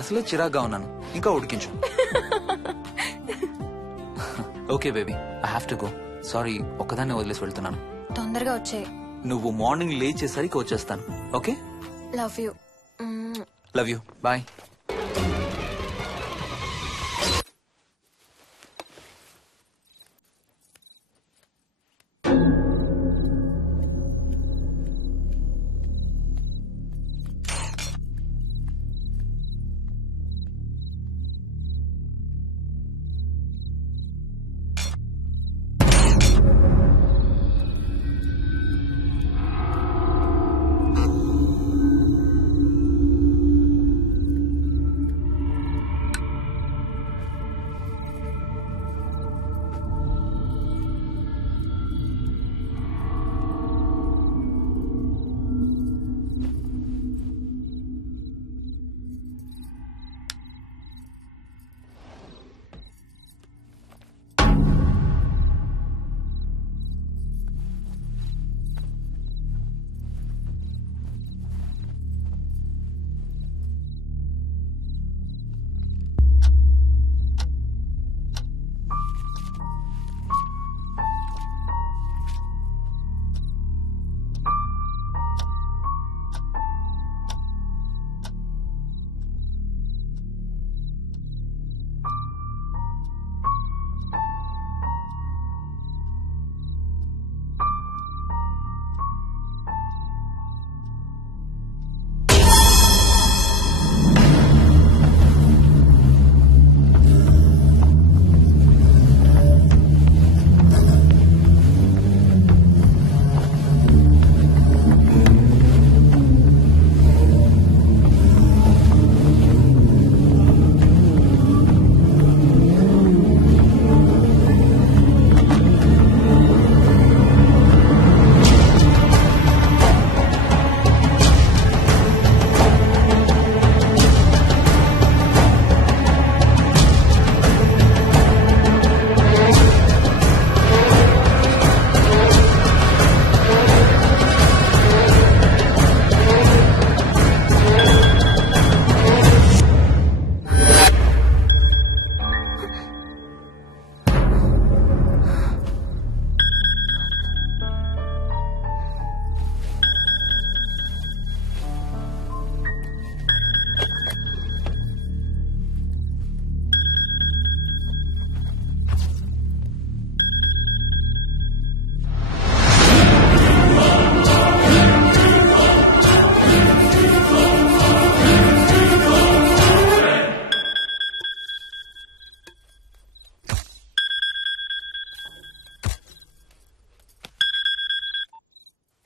అసలే చిరాగ్గా ఉన్నాను, ఇంకా ఉడికించు. Okay baby, I have to go. Sorry, ఒక్కదాన్ని వదిలేసి వెళ్తున్నాను. తొందరగా వచ్చే. నువ్వు మార్నింగ్ లేచేసరికి వచ్చేస్తాను. Okay, love you. Love you, bye.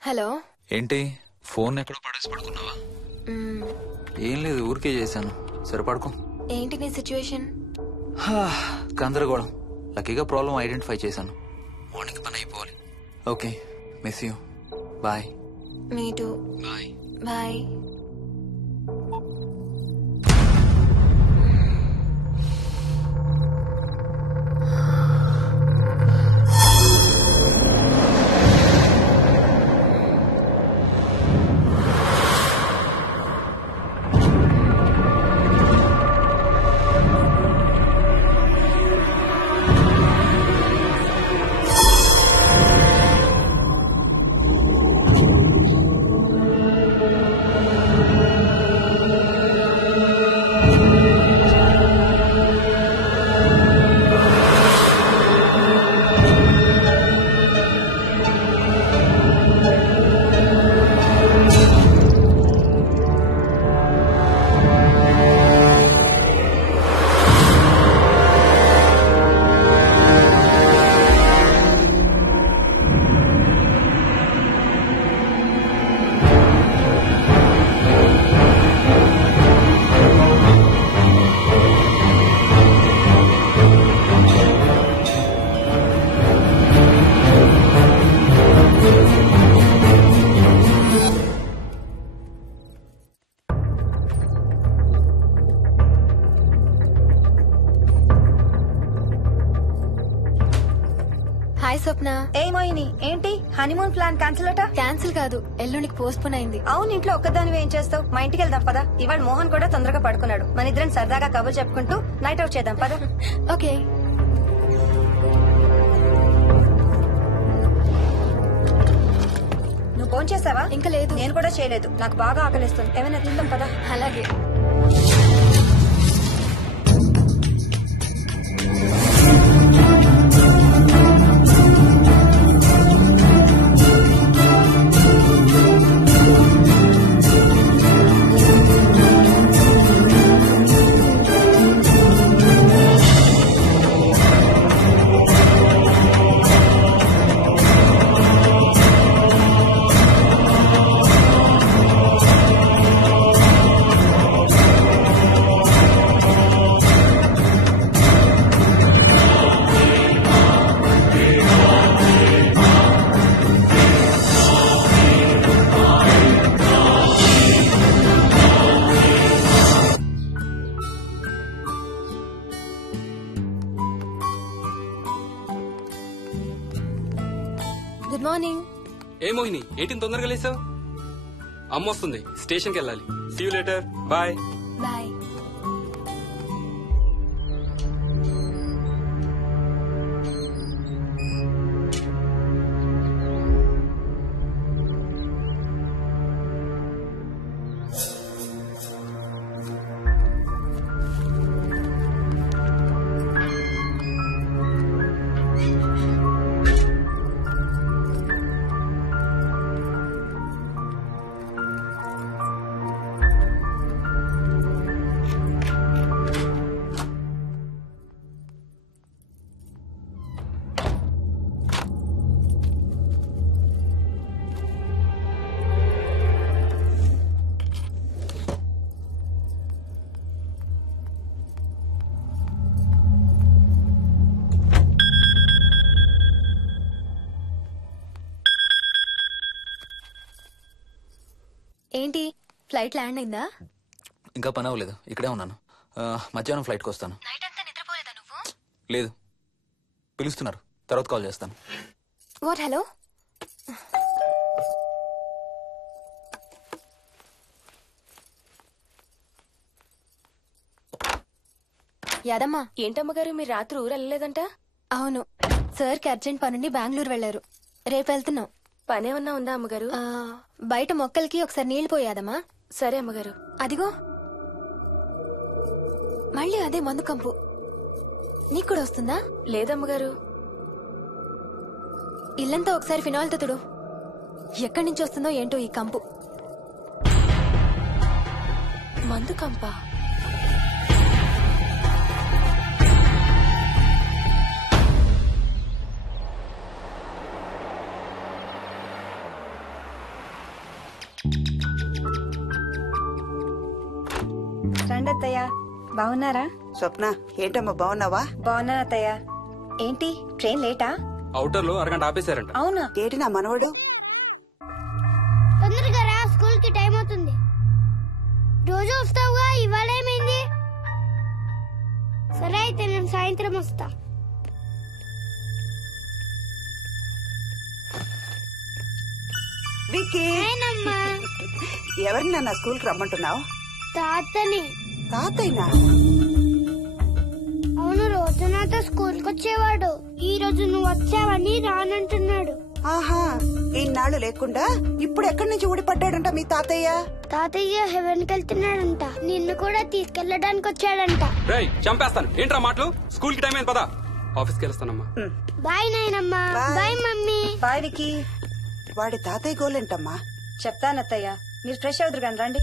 Hello. ఏంటి ఫోన్ ఎక్కడో పడేసి పడుకున్నావా? ఏం లేదు, ఊరికే చేశాను. సరే పడుకో. ఏంటి నీ సిచ్యువేషన్? గందరగోళం. లక్కీగా ప్రాబ్లం ఐడెంటిఫై చేశాను. మార్నింగ్ పని అయిపోవాలి. Okay, miss you. Bye. Me too. Bye. Bye. Ratna. ఏ మోహిని, ఏంటి హనీమూన్ ప్లాన్ క్యాన్సిల్ అట? క్యాన్సిల్ కాదు, ఎల్లుండికి పోస్ట్ పోన్ అయింది. అవును, ఇంట్లో ఒక్కదానివి ఏం చేస్తావు? మా ఇంటికి వెళ్దాం పదా. ఇవాళ మోహన్ కూడా తొందరగా పడుకున్నాడు. మన ఇద్దరం సరదాగా కబుర్లు చెప్పుకుంటూ నైట్ అవుట్ చేద్దాం పదా. ఓకే. నువ్వు ఫోన్ చేసావా? ఇంకా లేదు. నేను కూడా చేయలేదు. నాకు బాగా ఆకలిస్తుంది. ఏమైనా తిందాం పదా. అలాగే. Good morning. ఏ మోహిని, ఏంటి తొందరగా లేసావు? అమ్మ వస్తుంది, స్టేషన్కి వెళ్ళాలి. See you later. Bye. Bye. ఏంటి, ఫ్లైట్ ల్యాండ్ అయిందా? ఇంకా పని అవ్వలేదు, ఇక్కడే ఉన్నాను. మధ్యాహ్నం ఫ్లైట్కి వస్తాను. నైట్ అంతా నిద్రపోలేదా నువ్వు? లేదు, పిలుస్తున్నారు, తర్వాత కాల్ చేస్తాను. వాట్? హలో. యాదమ్మా. ఏంటమ్మగారు, మీరు రాత్రి ఊరు వెళ్ళలేదంట? అవును, సార్కి అర్జెంట్ పనుండి బెంగళూరు వెళ్లారు. రేపు వెళ్తున్నాం. పనేమన్నా ఉందా అమ్మగారు? బయట మొక్కలకి ఒకసారి నీళ్లు పోయాదమ్మా. సరే అమ్మగారు. అదిగో మళ్ళీ అదే మందు కంపు. నీకు కూడా వస్తుందా? లేదమ్మగారు. ఇల్లంతా ఒకసారి ఫినాయిల్తో తుడు. ఎక్కడి నుంచి వస్తుందో ఏంటో ఈ కంపు. మందు కంపా? రండి అత్తయ్య. బాగున్నారా? స్వప్న, ఏంటమ్మా బాగున్నావా? బాగున్నా అత్తయ్య. ఏంటి ట్రైన్ లేటా? అవుటర్ లో అరగంట ఆపేశారంట. అవునా? ఏంటి నా మనవడు? తొందరగా రా, స్కూల్ కి టైం అవుతుంది. రోజు వస్తావుగా, ఇవాళ ఏమైంది? సరే అయితే నేను సాయంత్రం వస్తా. విక్కీ, ఎవరిని నా స్కూల్ కి రమ్మంటున్నావు? తాతని. తాతయ్యనా? అవును, రోజు నాతో స్కూల్ కి వచ్చేవాడు. ఈ రోజు నువ్వు వచ్చావని రానంటున్నాడు. ఆహా, ఇన్నాళ్ళు లేకుండా ఇప్పుడు ఎక్కడి నుంచి ఊడిపడ్డాడంట మీ తాతయ్య? తాతయ్య హెవెన్ కి వెళ్తున్నాడంట. నిన్ను కూడా తీసుకెళ్లడానికి వచ్చాడంట. రేయ్, చంపేస్తాను. ఏంట్రా మాటలు? స్కూల్ కి టైం అయింది, పదా. ఆఫీస్కి వెళ్తానమ్మా. బాయ్ నాయనమ్మా. Bye mummy. బాయ్ వికీ. వాడి తాతయ్య గోలేంటమ్మా? చెప్తానత్తయ్య, మీరు ఫ్రెష్ అవుతురు కానీ రండి.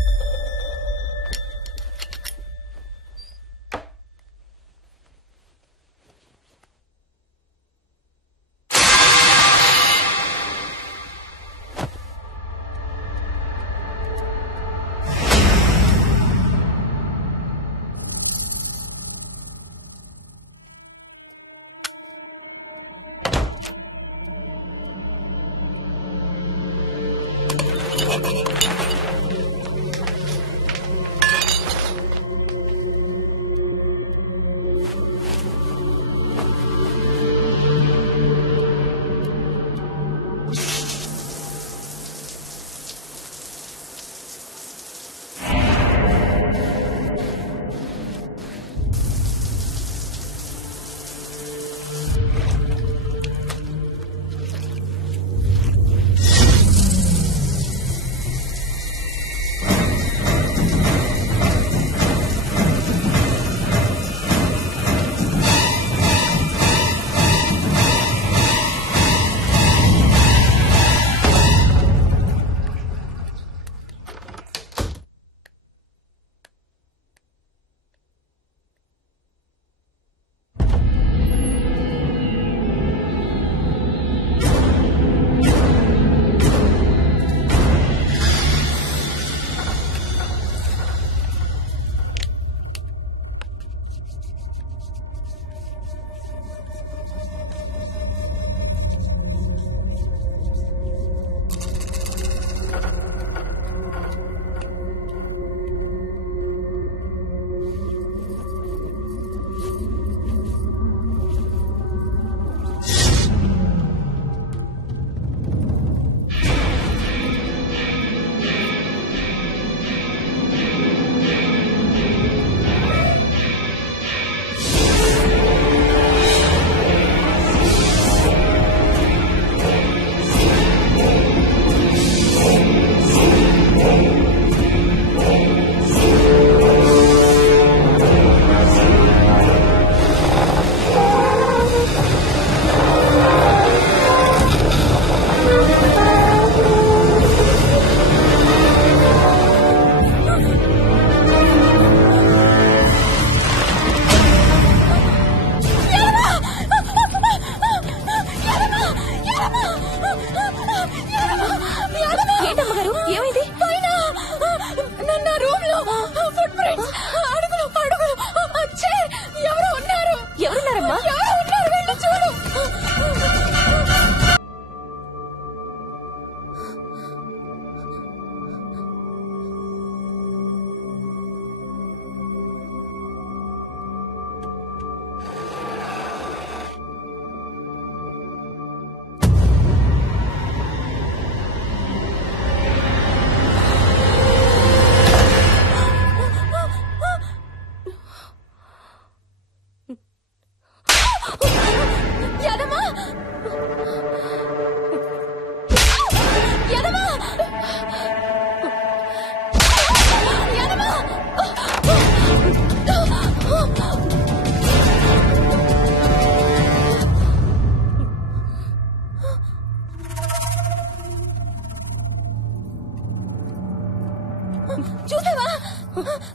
చూసావా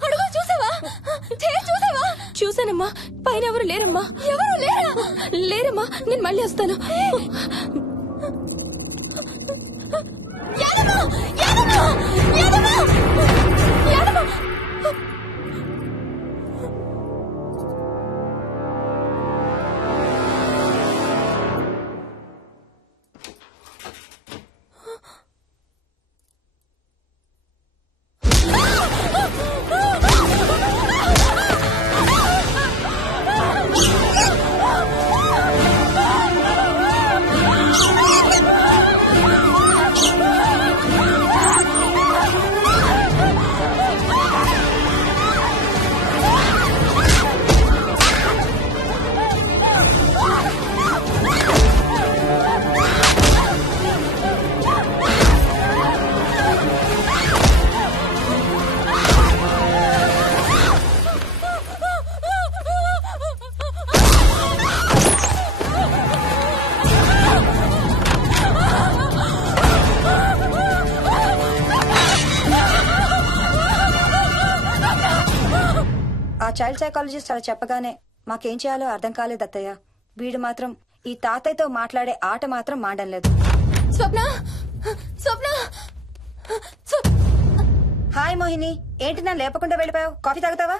అడుగు చూసావా చూసావా? చూసానమ్మా. పైన ఎవరు లేరమ్మా. ఎవరు లేరమ్మా. నేను మళ్ళీ వస్తాను. ఆ చైల్డ్ సైకాలజిస్ట్ అలా చెప్పగానే మాకేం చేయాలో అర్థం కాలేదు అత్తయ్య. వీడు మాత్రం ఈ తాతయ్యతో మాట్లాడే ఆట మాత్రం మాడం లేదు. స్వప్న స్వప్న హాయ్ మోహిని, ఏంటి నన్ను లేపకుండా వెళ్ళిపోయావు? కాఫీ తాగుతావా?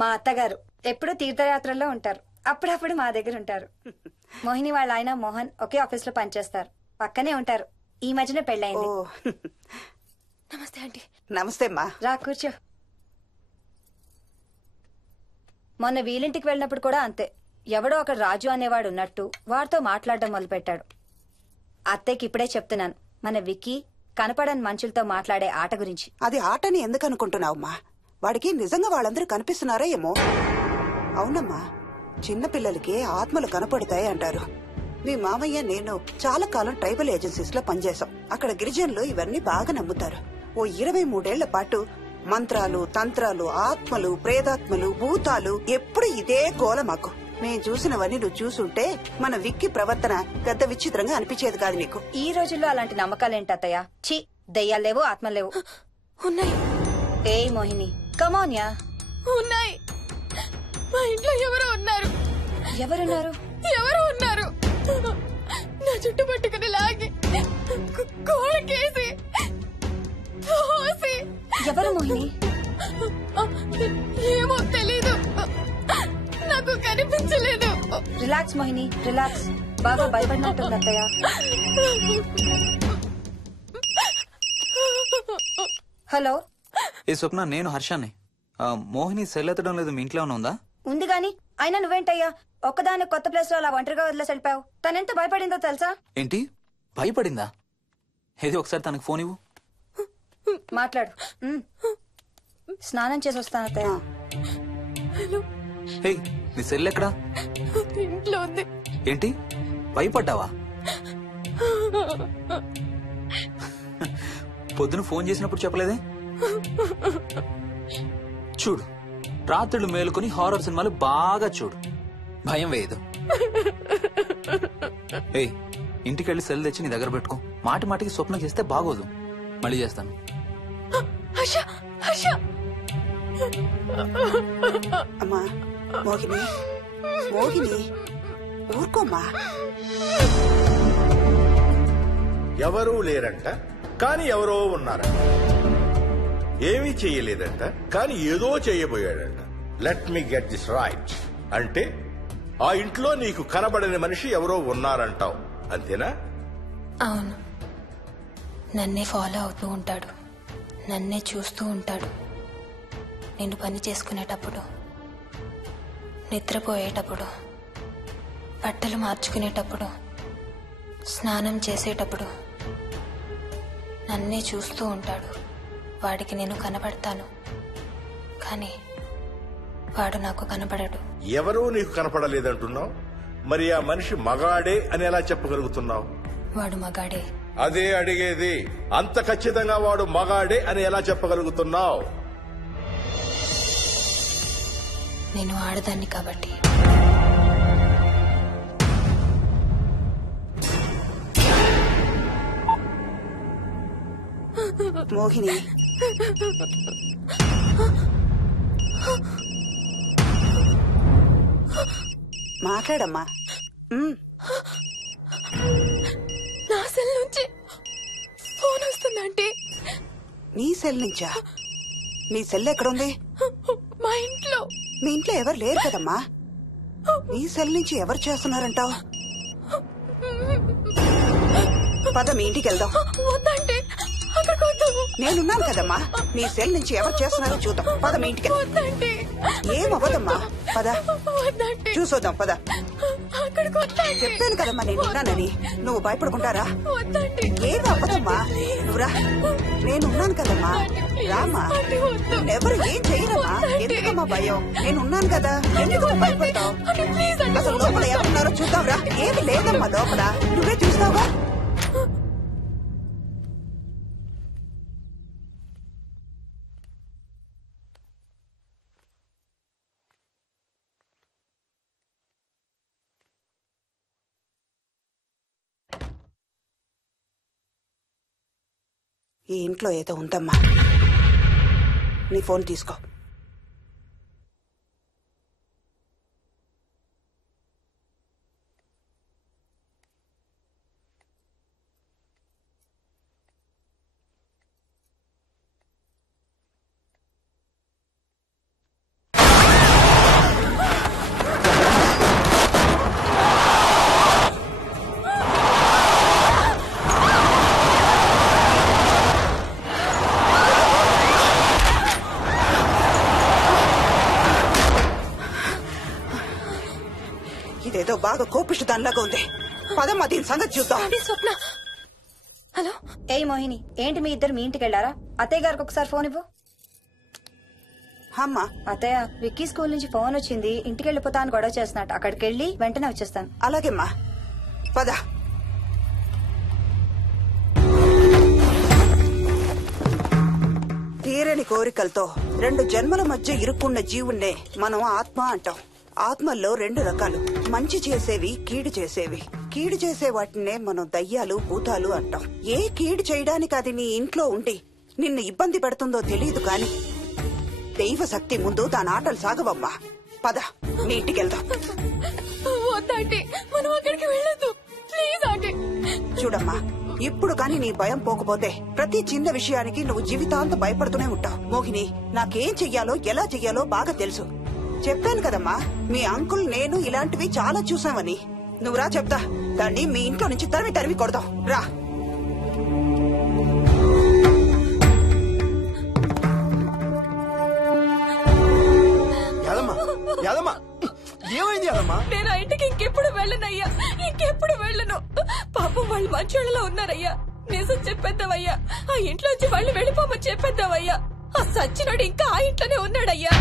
మా అత్తగారు ఎప్పుడు తీర్థయాత్రల్లో ఉంటారు, అప్పుడప్పుడు మా దగ్గర ఉంటారు. మోహిని వాళ్ళ ఆయన మోహన్ ఒకే ఆఫీస్ లో పనిచేస్తారు, పక్కనే ఉంటారు. ఈ మధ్యన పెళ్ళైంది. నమస్తే ఆంటీ. నమస్తే అమ్మా. రా కూర్చో. మొన్న వీలింటికి వెళ్ళినప్పుడు కూడా అంతే. ఎవడో ఒక రాజు అనేవాడు ఉన్నట్టు వాడితో మాట్లాడడం మొదలుపెట్టాడు. అత్తయ్యకి ఇప్పుడే చెప్తున్నాను, మన విక్కీ కనపడని మనుషులతో మాట్లాడే ఆట గురించి. అది ఆటని ఎందుకు అనుకుంటున్నావమ్మా? వాడికి నిజంగా వాళ్ళందరూ కనిపిస్తున్నారా ఏమో. అవునమ్మా, చిన్నపిల్లలకి ఆత్మలు కనపడతాయి అంటారు. మీ మామయ్య నేను చాలా కాలం ట్రైబల్ ఏజెన్సీస్ లో పనిచేశాం. అక్కడ గిరిజనులు ఇవన్నీ బాగా నమ్ముతారు. ఓ 23 పాటు మంత్రాలు, తంత్రాలు, ఆత్మలు, ప్రేతాత్మలు, భూతాలు, ఎప్పుడు ఇదే గోల మాకు. మేం చూసినవన్నీ నువ్వు చూసుంటే మన విక్కీ ప్రవర్తన పెద్ద విచిత్రంగా అనిపించేది కాదు నీకు. ఈ రోజుల్లో అలాంటి నమ్మకాలేంటి అత్తయ్య? ఛీ, దెయ్యాలేవు, ఆత్మలేవు. ఉన్నాయి. ఏ మోహిని, కమోన్యా. ఉన్నాయి. మా ఇంట్లో ఎవరో ఉన్నారు. ఎవరున్నారు? ఎవరు ఉన్నారు? నా చుట్టు పట్టుకుని లాగి కోళ్ళకేసి ఎవరు మోహిని? ఏమో తెలీదు, నాకు కనిపించలేదు. Relax Mohini, relax. బాగా భయపడినట్టుంది అత్తయ్య. హలో. ఏ స్వప్న, నేను హర్షాన్ని. మోహిని సెల్ ఎత్తడం లేదు, మీ ఇంట్లో ఉందా? ఉంది గాని అయినా నువ్వేంటయ్యా ఒక్కదాని కొత్త ప్లేస్ లో అలా ఒంటరిగా వదిలేసి వెళ్ళిపోయావు? తనెంత భయపడిందో తెలుసా? ఏంటి భయపడిందా? ఏది ఒకసారి తనకు ఫోన్ ఇవ్వు. మాట్లాడు. స్నానం చేసి వస్తాను అత్తయ్య. హే, నీ సెల్ ఎక్కడా? ఇంట్లో ఉంది. ఏంటి భయపడ్డావా? పొద్దున ఫోన్ చేసినప్పుడు చెప్పలేదే? చూడు, రాత్రులు మేలుకొని హారర్ సినిమాలు బాగా చూడు, భయం వేయదు. ఏ, ఇంటికెళ్ళి సెల్ తెచ్చి నీ దగ్గర పెట్టుకో. మాటి మాటికి స్వప్నం చేస్తే బాగోదు. మళ్ళీ చేస్తాను. అమ్మా మోహిని, మోహిని ఊరుకోమ్మా. ఎవరూ లేరంట, కానీ ఎవరో ఉన్నారంట. ఏమీ చెయ్యలేదంట, కానీ ఏదో చెయ్యబోయాడంట. Let me get this right. అంటే ఆ ఇంట్లో నీకు కనబడని మనిషి ఎవరో ఉన్నారంటావు, అంతేనా? అవును. నన్నే ఫాలో అవుతూ ఉంటాడు, నన్నే చూస్తూ ఉంటాడు. నేను పని చేసుకునేటప్పుడు, నిద్రపోయేటప్పుడు, బట్టలు మార్చుకునేటప్పుడు, స్నానం చేసేటప్పుడు నన్నే చూస్తూ ఉంటాడు. వాడికి నేను కనపడతాను, కానీ వాడు నాకు కనపడడు. ఎవరూ నీకు కనపడలేదంటున్నావు, మరి ఆ మనిషి మగాడే అని ఎలా చెప్పగలుగుతున్నావు? వాడు మగాడే. అదే అడిగేది. అంత ఖచ్చితంగా వాడు మగాడే అని ఎలా చెప్పగలుగుతున్నావు? నేను ఆడదాన్ని కాబట్టి. మోహిని మాట్లాడమ్మా. నా సెల్ నుంచి ఫోన్ వస్తుందంటే. నీ సెల్ నుంచా? నీ సెల్ ఎక్కడుంది? మా ఇంట్లో. మీ ఇంట్లో ఎవరు లేరు కదమ్మా. నీ సెల్ నుంచి ఎవరు చేస్తున్నారంటావు? పద మీ ఇంటికి వెళ్దాం. వద్దంటే నేనున్నాను కదమ్మా. నీ సెల్ నుంచి ఎవరు చేస్తున్నారో చూద్దాం. పద మీ ఇంటికి. ఏమవ్వదమ్మా, పద చూసొద్దాం. పద. చెప్పాను కదమ్మా నేనున్నానని. నువ్వు భయపడుకుంటారా? ఏం అవ్వదమ్మా, నువ్వురా. నేనున్నాను కదమ్మా, రామా. ఎవరు ఏం చేయరమ్మా. ఎందుకమ్మా భయం? నేనున్నాను కదా, ఎందుకు భయపడతావు? అసలు లోపల ఎవరున్నారో చూద్దాంరా. ఏమి లేదమ్మా లోపల, నువ్వే చూస్తావా? ఈ ఇంట్లో ఏదో ఉందమ్మా. నీ ఫోన్ తీసుకో. ఇదేదో బాగా కోపిష్టి దానిలాగా ఉంది. పదమ్మా దీని సంగతి చూద్దాం. స్వప్న. హలో. ఏ మోహిని, ఏంటి మీ ఇద్దరు మీ ఇంటికి వెళ్ళారా? అత్తయ్య గారికి ఒకసారి ఫోన్ ఇవ్వు. అమ్మా. అత్తయ్య, విక్కీ స్కూల్ నుంచి ఫోన్ వచ్చింది. ఇంటికి వెళ్ళిపోతా అని గొడవ చేస్తున్నట్టు. అక్కడికి వెళ్ళి వెంటనే వచ్చేస్తాను. అలాగేమ్మా, పద. తీరని కోరికలతో 2 జన్మల మధ్య ఇరుక్కున్న జీవుణ్ణే మనం ఆత్మ అంటాం. ఆత్మల్లో 2 రకాలు, మంచి చేసేవి, కీడు చేసేవి. కీడు చేసే వాటినే మనం దయ్యాలు, భూతాలు అంటాం. ఏ కీడు చేయడానికి అది నీ ఇంట్లో ఉండి నిన్ను ఇబ్బంది పెడుతుందో తెలియదు కాని దైవ శక్తి ముందు దాని ఆటలు సాగవమ్మా. పద నీ ఇంటికి వెళ్దాం. చూడమ్మా, ఇప్పుడు కాని నీ భయం పోకపోతే ప్రతి చిన్న విషయానికి నువ్వు జీవితాంతం భయపడుతూనే ఉంటావు. మోహిని, నాకేం చెయ్యాలో ఎలా చెయ్యాలో బాగా తెలుసు. చెప్పాను కదమ్మా, మీ అంకుల్ నేను ఇలాంటివి చాలా చూసామని. నువ్వు రా చెప్తా. దాన్ని మీ ఇంట్లో నుంచి తరిమి కొడదాం. రా. ఏమైంది యాదమ్మా? నేను ఆ ఇంటికి ఇంకెప్పుడు వెళ్ళనయ్యా, ఇంకెప్పుడు వెళ్ళను. పాపం వాళ్ళు మంచోళ్ళలో ఉన్నారయ్యా. నిజం చెప్పేద్దామయ్యా. ఆ ఇంట్లోంచి వాళ్ళు వెళ్ళిపోమని చెప్పేద్దామయ్యా. ఆ సచ్చినోడు ఇంకా ఆ ఇంట్లోనే ఉన్నాడయ్యా.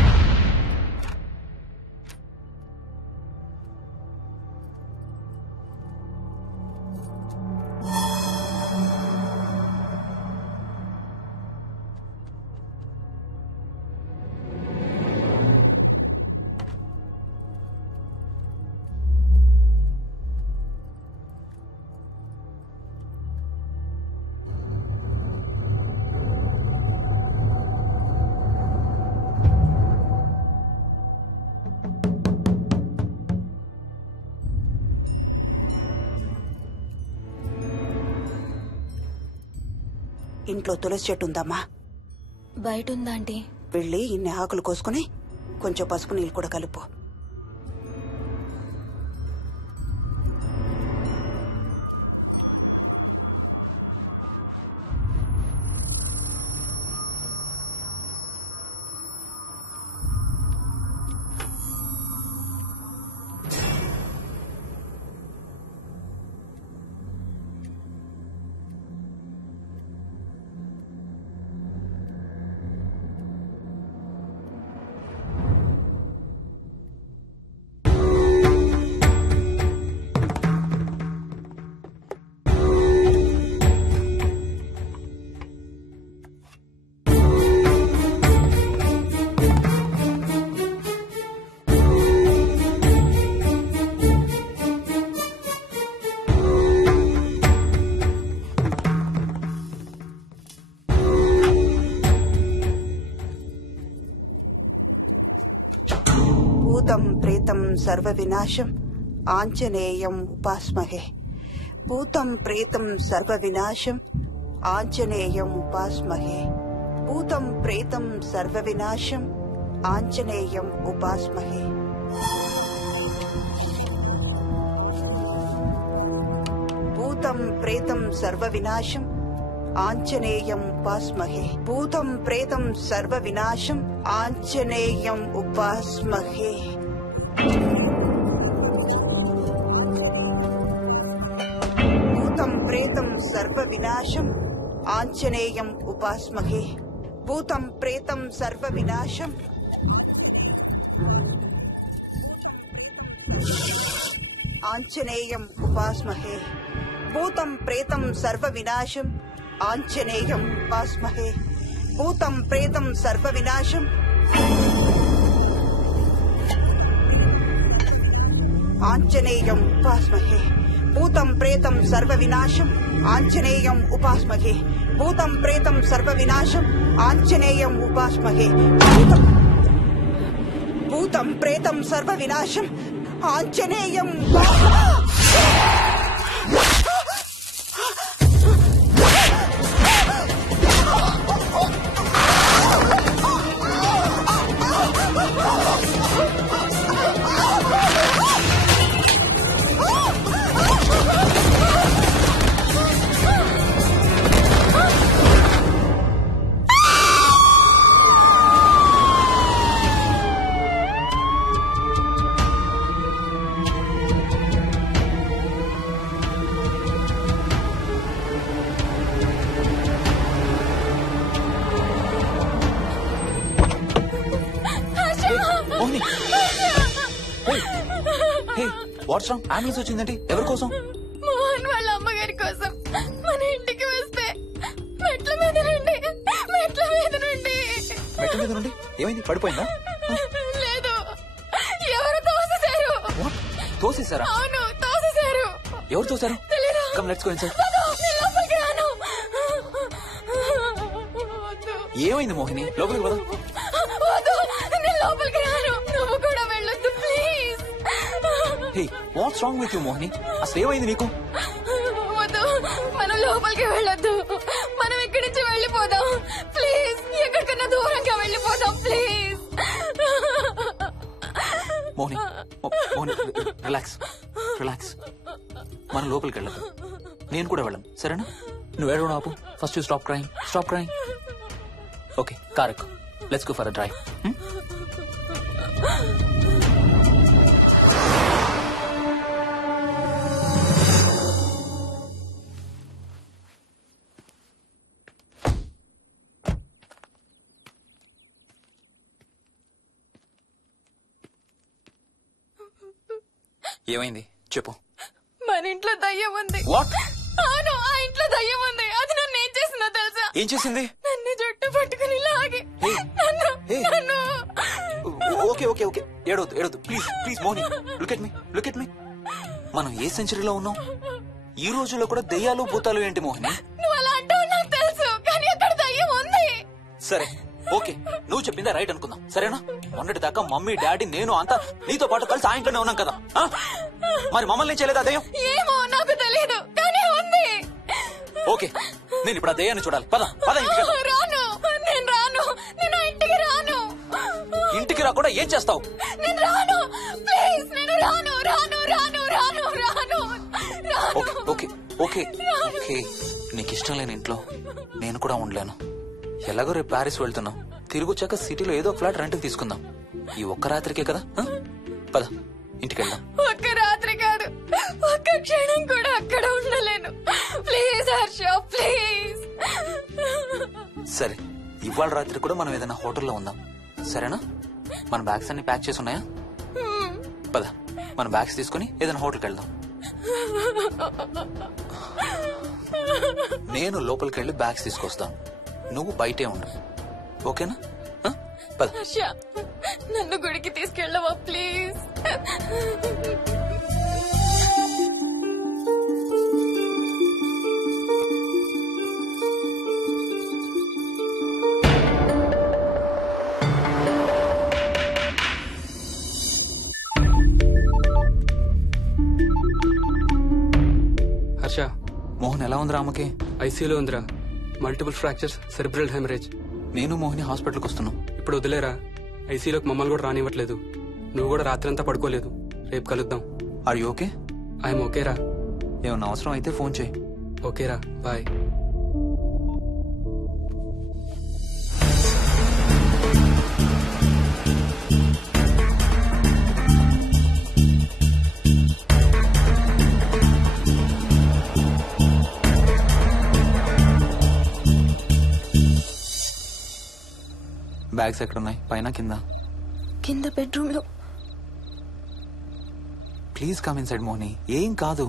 ఇంట్లో తులసి చెట్టు ఉందమ్మా. బయట ఉందా ఆంటీ? వెళ్ళి ఇన్ని ఆకులు కోసుకుని కొంచెం పసుపు నీళ్ళు కూడా కలుపు. ప్రేతం సర్వ వినాశం ఆంజనేయం ఉపాస్మహే. భూతం ప్రేతం సర్వ వినాశం ఆంజనేయం ఉపాస్మహే. భూతం ప్రేతం సర్వ వినాశం ఆంజనేయం ఉపాస్మహే. భూతం ప్రేతం సర్వ వినాశం ఆంజనేయం ఉపాస్మహే. భూతం ప్రేతం సర్వ వినాశం ఆంజనేయం ఉపాస్మహే. భూతం ప్రేతం సర్వ వినాశం ఆంజనేయం ఉపాస్మహే. భూతం ప్రేతం సర్వ వినాశం ఆంజనేయం ఉపాస్మహే. భూతం ప్రేతం సర్వ వినాశం ఆంజనేయం ఉపాస్మహే. భూతం ప్రేతం సర్వ వినాశం ఆంజనేయం ఉపాస్మహే. భూతం ప్రేతం సర్వ వినాశం ఆంజనేయం ఉపాస్మహే. భూతం ప్రేతం సర్వ వినాశం ఆంజనేయం ఉపాస్మహే. భూతం ప్రేతం సర్వ వినాశం ఆంజనేయం. What's wrong? అంబులెన్స్ వచ్చిందండి. ఎవరి కోసం? మోహన్ వాళ్ళ అమ్మగారి కోసం. మన ఇంటికి వస్తే మెట్ల మీద నుండి మెట్ల మీద నుండి ఏమైంది? పడిపోయిందా? లేదు, ఎవరు తోసేశారు. తోసేశారా? అవును, తోసేశారు. ఎవరు తోసారు? తెలీదు. Come let's go inside. లోపలికి రాను. ఏమైంది మోహిని? లోపలికి పద. నేను లోపలికి రాను. నువ్వు కూడా వెళ్ళొద్దు please. Hey, watts wrong with you Mohini? అసలు ఏమైంది నీకు? వద్దు, మనం లోపలికి వెళ్ళొద్దు. మనం ఇక్కడి నుంచి వెళ్ళిపోదాం ప్లీజ్. ఎక్కడికన్నా దూరంగా వెళ్ళిపోదాం please. Mohini, Mohini relax relax. మనం లోపలికి వెళ్ళదు. నేను కూడా వెళ్ళను, సరేనా? నువ్వు ఏడవడం ఆపు. First you stop crying. Stop crying. Okay, car ఎక్కు. Let's go for a drive. ఏమైంది చెప్పు. మన ఇంట్లో దయ్యం ఉంది. వాట్? అవును, ఆ ఇంట్లో దయ్యం ఉంది. అది నన్ను ఏం చేసిందో తెలుసా? ఏం చేసింది? నన్ను జుట్టు పట్టుకుని లాగి నన్ను. ఓకే ఓకే ఓకే, ఏడవద్దు ఏడవద్దు please please Mohini. Look at me. మనం ఏ సెంచరీలో ఉన్నాం? ఈ రోజుల్లో కూడా దెయ్యాలు భూతాలు ఏంటి మోహిని? నువ్వు అలా అంటావు నాకు తెలుసు, కానీ అక్కడ దయ్యం ఉంది. సరే ఓకే, నువ్వు చెప్పిందే రైట్ అనుకుందాం, సరేనా? మొన్నటి దాకా మమ్మీ డాడీ నేను అంతా నీతో పాటు కలిసి ఆ ఇంట్లోనే ఉన్నాం కదా. మరి మమ్మల్ని చేయలేదా దయ్యం? ఏమో నాకు తెలియదు, కానీ ఉంది. ఓకే, నేను ఇప్పుడు ఆ దయ్యాన్ని చూడాలి. పద పద. రాను, నేను రాను. నేను ఆ ఇంటికి రాను. ఇంటికి రాకుండా ఏం చేస్తావు? నేను రాను ప్లీజ్. నేను రాను రాను రాను రాను రాను. ఓకే ఓకే ఓకే ఓకే, నీకు ఇష్టం లేని ఇంట్లో నేను కూడా ఉండలేను. ఎలాగో రేపు ప్యారిస్ వెళ్తున్నాం. తిరిగి వచ్చాక సిటీలో ఏదో ఫ్లాట్ రెంట్కి తీసుకుందాం. ఈ ఒక్క రాత్రికే కదా. పద ఇంటికి వెళ్దాం. ఒక్క రాత్రి కాదు, ఒక్క క్షణం కూడా అక్కడ ఉండలేను. Please Harsha please. సరే, ఇవాళ రాత్రి కూడా మనం ఏదైనా హోటల్లో ఉందాం, సరేనా? మన బ్యాగ్స్ అన్ని ప్యాక్ చేసి ఉన్నాయా? పద మన బ్యాగ్స్ తీసుకుని ఏదైనా హోటల్కి వెళ్దాం. నేను లోపలికి వెళ్ళి బ్యాగ్స్ తీసుకొస్తాను, నువ్వు బయటే ఉండు, ఓకేనా? పద. హర్ష, నన్ను గుడికి తీసుకెళ్ళవా ప్లీజ్? ఉందిరా అమ్మకి? ఐసీయూలో ఉందిరా. Multiple fractures, cerebral haemorrhage. నేను మోహిని హాస్పిటల్కి వస్తున్నాం. ఇప్పుడు వదిలేరా, ఐసీయూలోకి మమ్మల్ని కూడా రానివ్వట్లేదు. నువ్వు కూడా రాత్రంతా పడుకోలేదు. రేపు కలుద్దాం. Are you okay? ఐఎమ్ ఓకేరా. ఏమన్నా అవసరం అయితే ఫోన్ చేయి. ఓకేరా, బాయ్. బ్యాగ్స్ ఎక్కడున్నాయి? పైన కింద? కింద బెడ్రూమ్ లో. Please come inside Mohini. ఏం కాదు.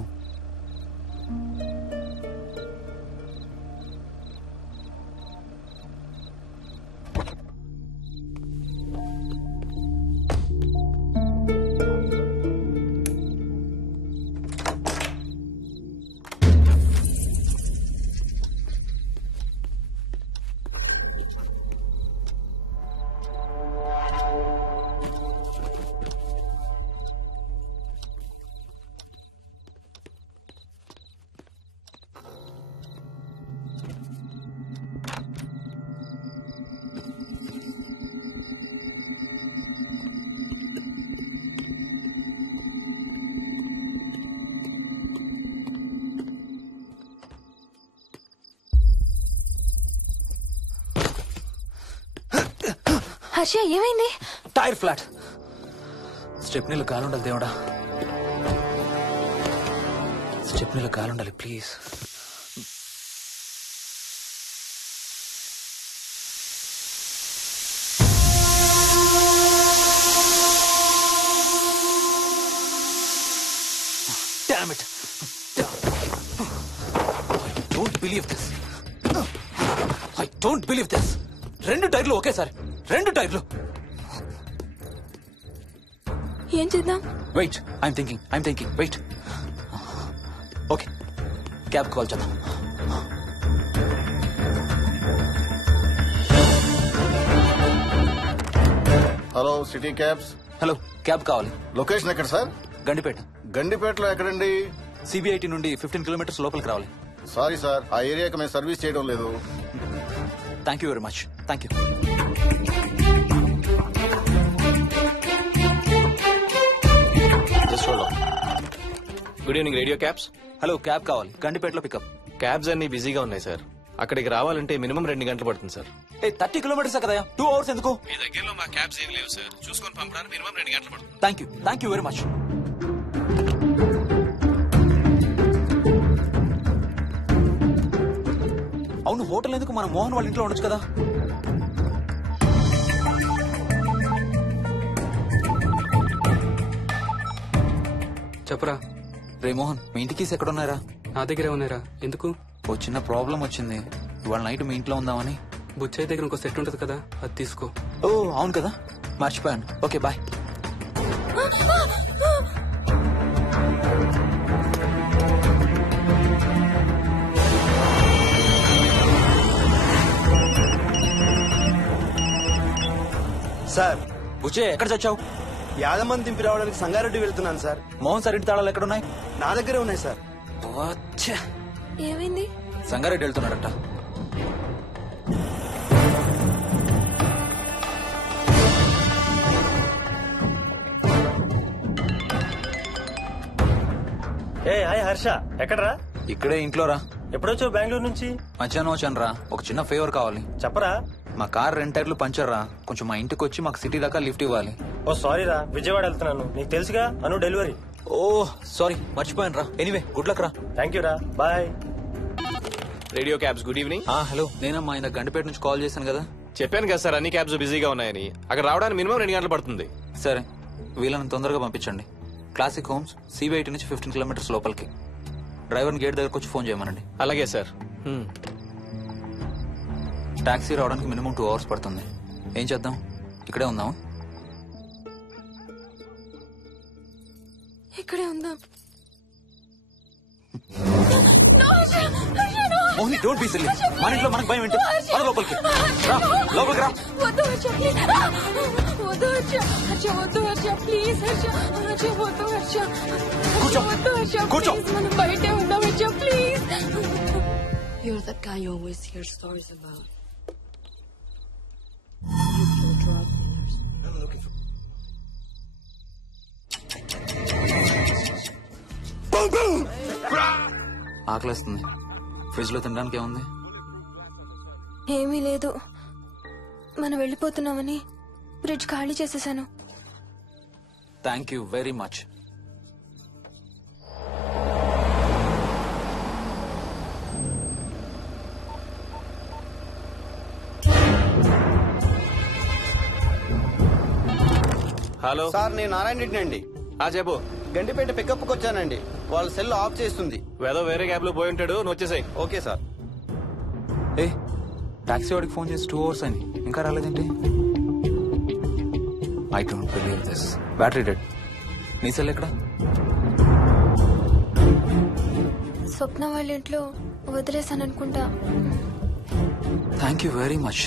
హర్ష, ఏమైంది? Tyre flat. స్టెప్నీలో కాలుండాలి దేవుడా. స్టెప్నీలో కాలుండాలి please. Damn it. I don't believe this. 2 టైర్లు ఒకేసారి. 2 టైర్లు. ఏం చేద్దాం? Wait, I'm thinking. Wait. Okay, cab call చేద్దాం. Hello, city cabs. Hello, cab కావాలి. లొకేషన్ ఎక్కడ సార్? గండిపేట. గండిపేటలో ఎక్కడండి? సిబిఐటి నుండి 15 కిలోమీటర్స్ లోపలికి రావాలి. సారీ సార్, ఆ ఏరియాకి మేము సర్వీస్ చేయడం లేదు. Thank you very much. Thank you. Good evening radio cabs. Hello, cab కావాలి. గండిపేటలో పికప్. క్యాబ్స్ అన్ని బిజీగా ఉన్నాయి సార్. అక్కడికి రావాలంటే మినిమం 2 గంటలు పడుతుంది సార్. 30 కిలోమీటర్స్ కదా, 2 అవర్స్ ఎందుకు? మీ దగ్గరలో మా క్యాబ్స్ ఏం లేవు సార్. చూసుకొని పంపడానికి మినిమం 2 గంటలు పడుతుంది. Thank you very much. అవును, హోటల్ ఎందుకు? మన మోహన్ వాళ్ళ ఇంట్లో ఉండొచ్చు కదా. చెప్పరా. రే మోహన్, మీ ఇంటి కీస్ ఎక్కడ ఉన్నారా? నా దగ్గరే ఉన్నారా. ఎందుకు? ఓ చిన్న ప్రాబ్లం వచ్చింది. ఇవాళ నైట్ మీ ఇంట్లో ఉందామని. బుచ్చయ్య దగ్గర ఇంకో సెట్ ఉంటది కదా, అది తీసుకో. ఓ అవును కదా, మర్చిపోయాను. Okay, bye. సార్, బుచ్చయ్య ఎక్కడ చచ్చావు? యాదమ్మని దింపి రావడానికి సంగారెడ్డి వెళ్తున్నాను సార్. మోహన్ సార్ ఇంటి తాళాలు ఎక్కడున్నాయి? నా దగ్గరే ఉన్నాయి సార్. ఏమైంది? సంగారెడ్డి వెళ్తున్నాడట. హాయ్ హర్ష, ఎక్కడరా? ఇక్కడే ఇంట్లో రా. ఎప్పుడొచ్చావు బెంగళూరు నుంచి? మధ్యాహ్నం వచ్చాను రా. ఒక చిన్న ఫేవర్ కావాలి. చెప్పరా. మా కార్ 2 టైర్లు పంచర్ రా. కొంచెం మా ఇంటికి వచ్చి మాకు సిటీ దాకా లిఫ్ట్ ఇవ్వాలి. ఓ సారీ రా, విజయవాడ వెళ్తున్నాను. నీకు తెలుసుగా, అను డెలివరీ. ఓ సారీ, మర్చిపోయాను రా. ఎనీవే, గుడ్ లక్ రా. థ్యాంక్ యూ రా, bye. Radio cabs, good evening. Hello, నేనమ్మా ఇంత గండిపేట నుంచి కాల్ చేశాను కదా. చెప్పాను కదా సార్, అన్ని క్యాబ్స్ బిజీగా ఉన్నాయని. అక్కడ రావడానికి మినిమం 2 గంటలు పడుతుంది. సరే, వీళ్ళని తొందరగా పంపించండి. క్లాసిక్ హోమ్స్, సిబిఐటి నుంచి 15 కిలోమీటర్స్ లోపలికి. డ్రైవర్ని గేట్ దగ్గరకు వచ్చి ఫోన్ చేయమనండి. అలాగే సార్. టాక్సీ రావడానికి మినిమం 2 అవర్స్ పడుతుంది. ఏం చేద్దాం? ఇక్కడే ఉందాం. ఇక్కడే ఉందాం. Mohini, don't be silly. మన ఇంట్లో మనకు భయం ఏంటి? మన లోపలికి రా, లోపలికి రా. వద్దు హర్ష, ప్లీజ్. వద్దు హర్ష, హర్ష వద్దు హర్ష, ప్లీజ్ హర్ష, హర్ష వద్దు హర్ష. కూర్చో, వద్దు హర్ష, కూర్చో. ప్లీజ్, మనం బయటే ఉందాం Harsha, please. You're that guy you always hear stories about. I'm looking for. ఆకలేస్తుంది. ఫ్రిడ్జ్ లో తినడానికి ఏముంది? ఏమీ లేదు. మనం వెళ్ళిపోతున్నామని ఫ్రిడ్జ్ ఖాళీ చేసేసాను. Thank you very much. Hello sir నేను నారాయణ రెడ్డి అండి. చెప్పు. గండిపేట పికప్ కి వచ్చానండి. వాళ్ళ సెల్ ఆఫ్ చేస్తుంది. ఏదో వేరే క్యాబ్ లో పోయి ఉంటాడు, నువ్వు వచ్చేసాయి. Okay sir. ఏ టాక్సీ వాడికి ఫోన్ చేసి 2 hours అని ఇంకా రాలేదేంటి? I don't believe this. Battery dead. నీ సెల్ ఎక్కడ? స్వప్న వాళ్ళ ఇంట్లో వదిలేసాను అనుకుంటా. Thank you very much.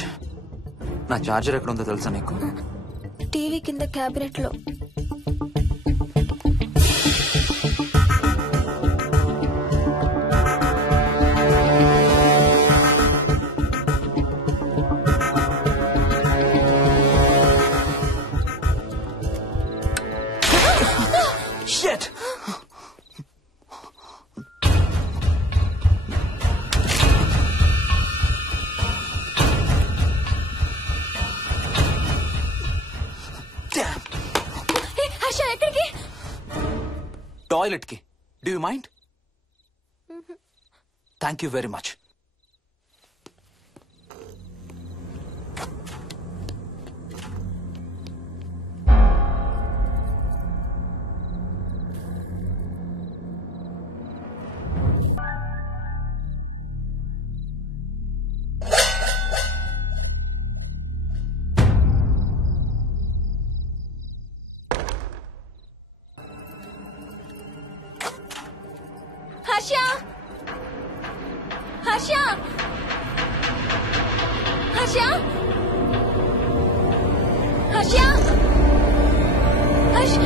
నా చార్జర్ ఎక్కడ ఉందో తెలుసా నీకు? టీవీ కింద క్యాబినెట్ లో. Shit! హర్ష ఎక్కడికి? టాయిలెట్ కి. Do you mind? Thank you very much. Harsha Harsha Harsha Harsha Harsha.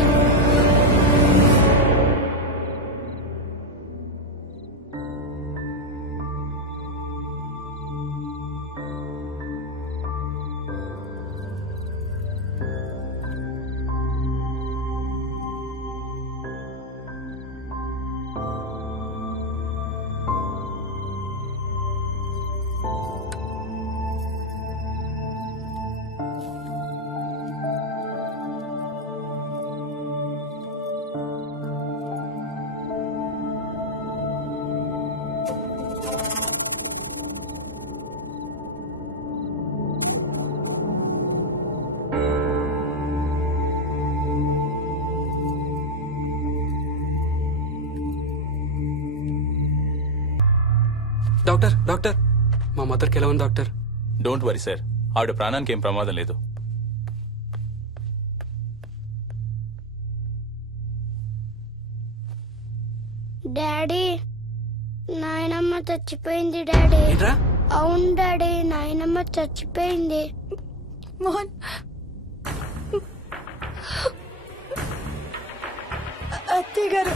Doctor doctor మా మదర్కి ఎలా ఉంది డాక్టర్? డోంట్ వరీ సార్, ఆవిడ ప్రాణానికి ఏం ప్రమాదం లేదు. డాడీ నాయనమ్మ చచ్చిపోయింది డాడీ. అవును డాడీ, నాయనమ్మ చచ్చిపోయింది. మోహన్ అత్తయ్య గారు.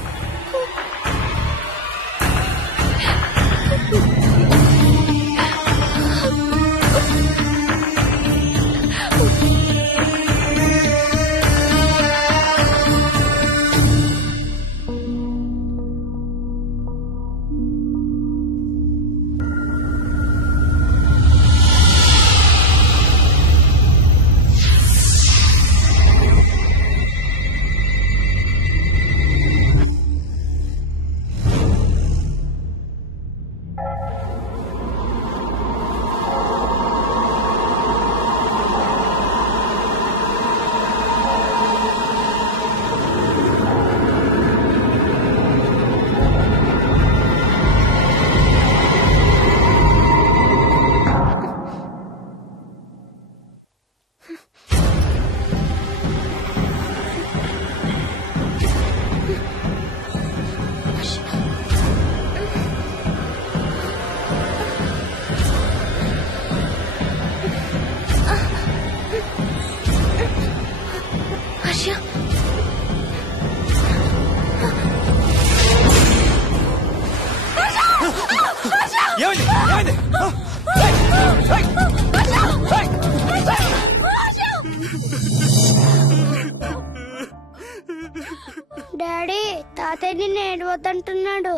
డాడీ తాతయ్య నిన్ను ఏడవద్దంటున్నాడు.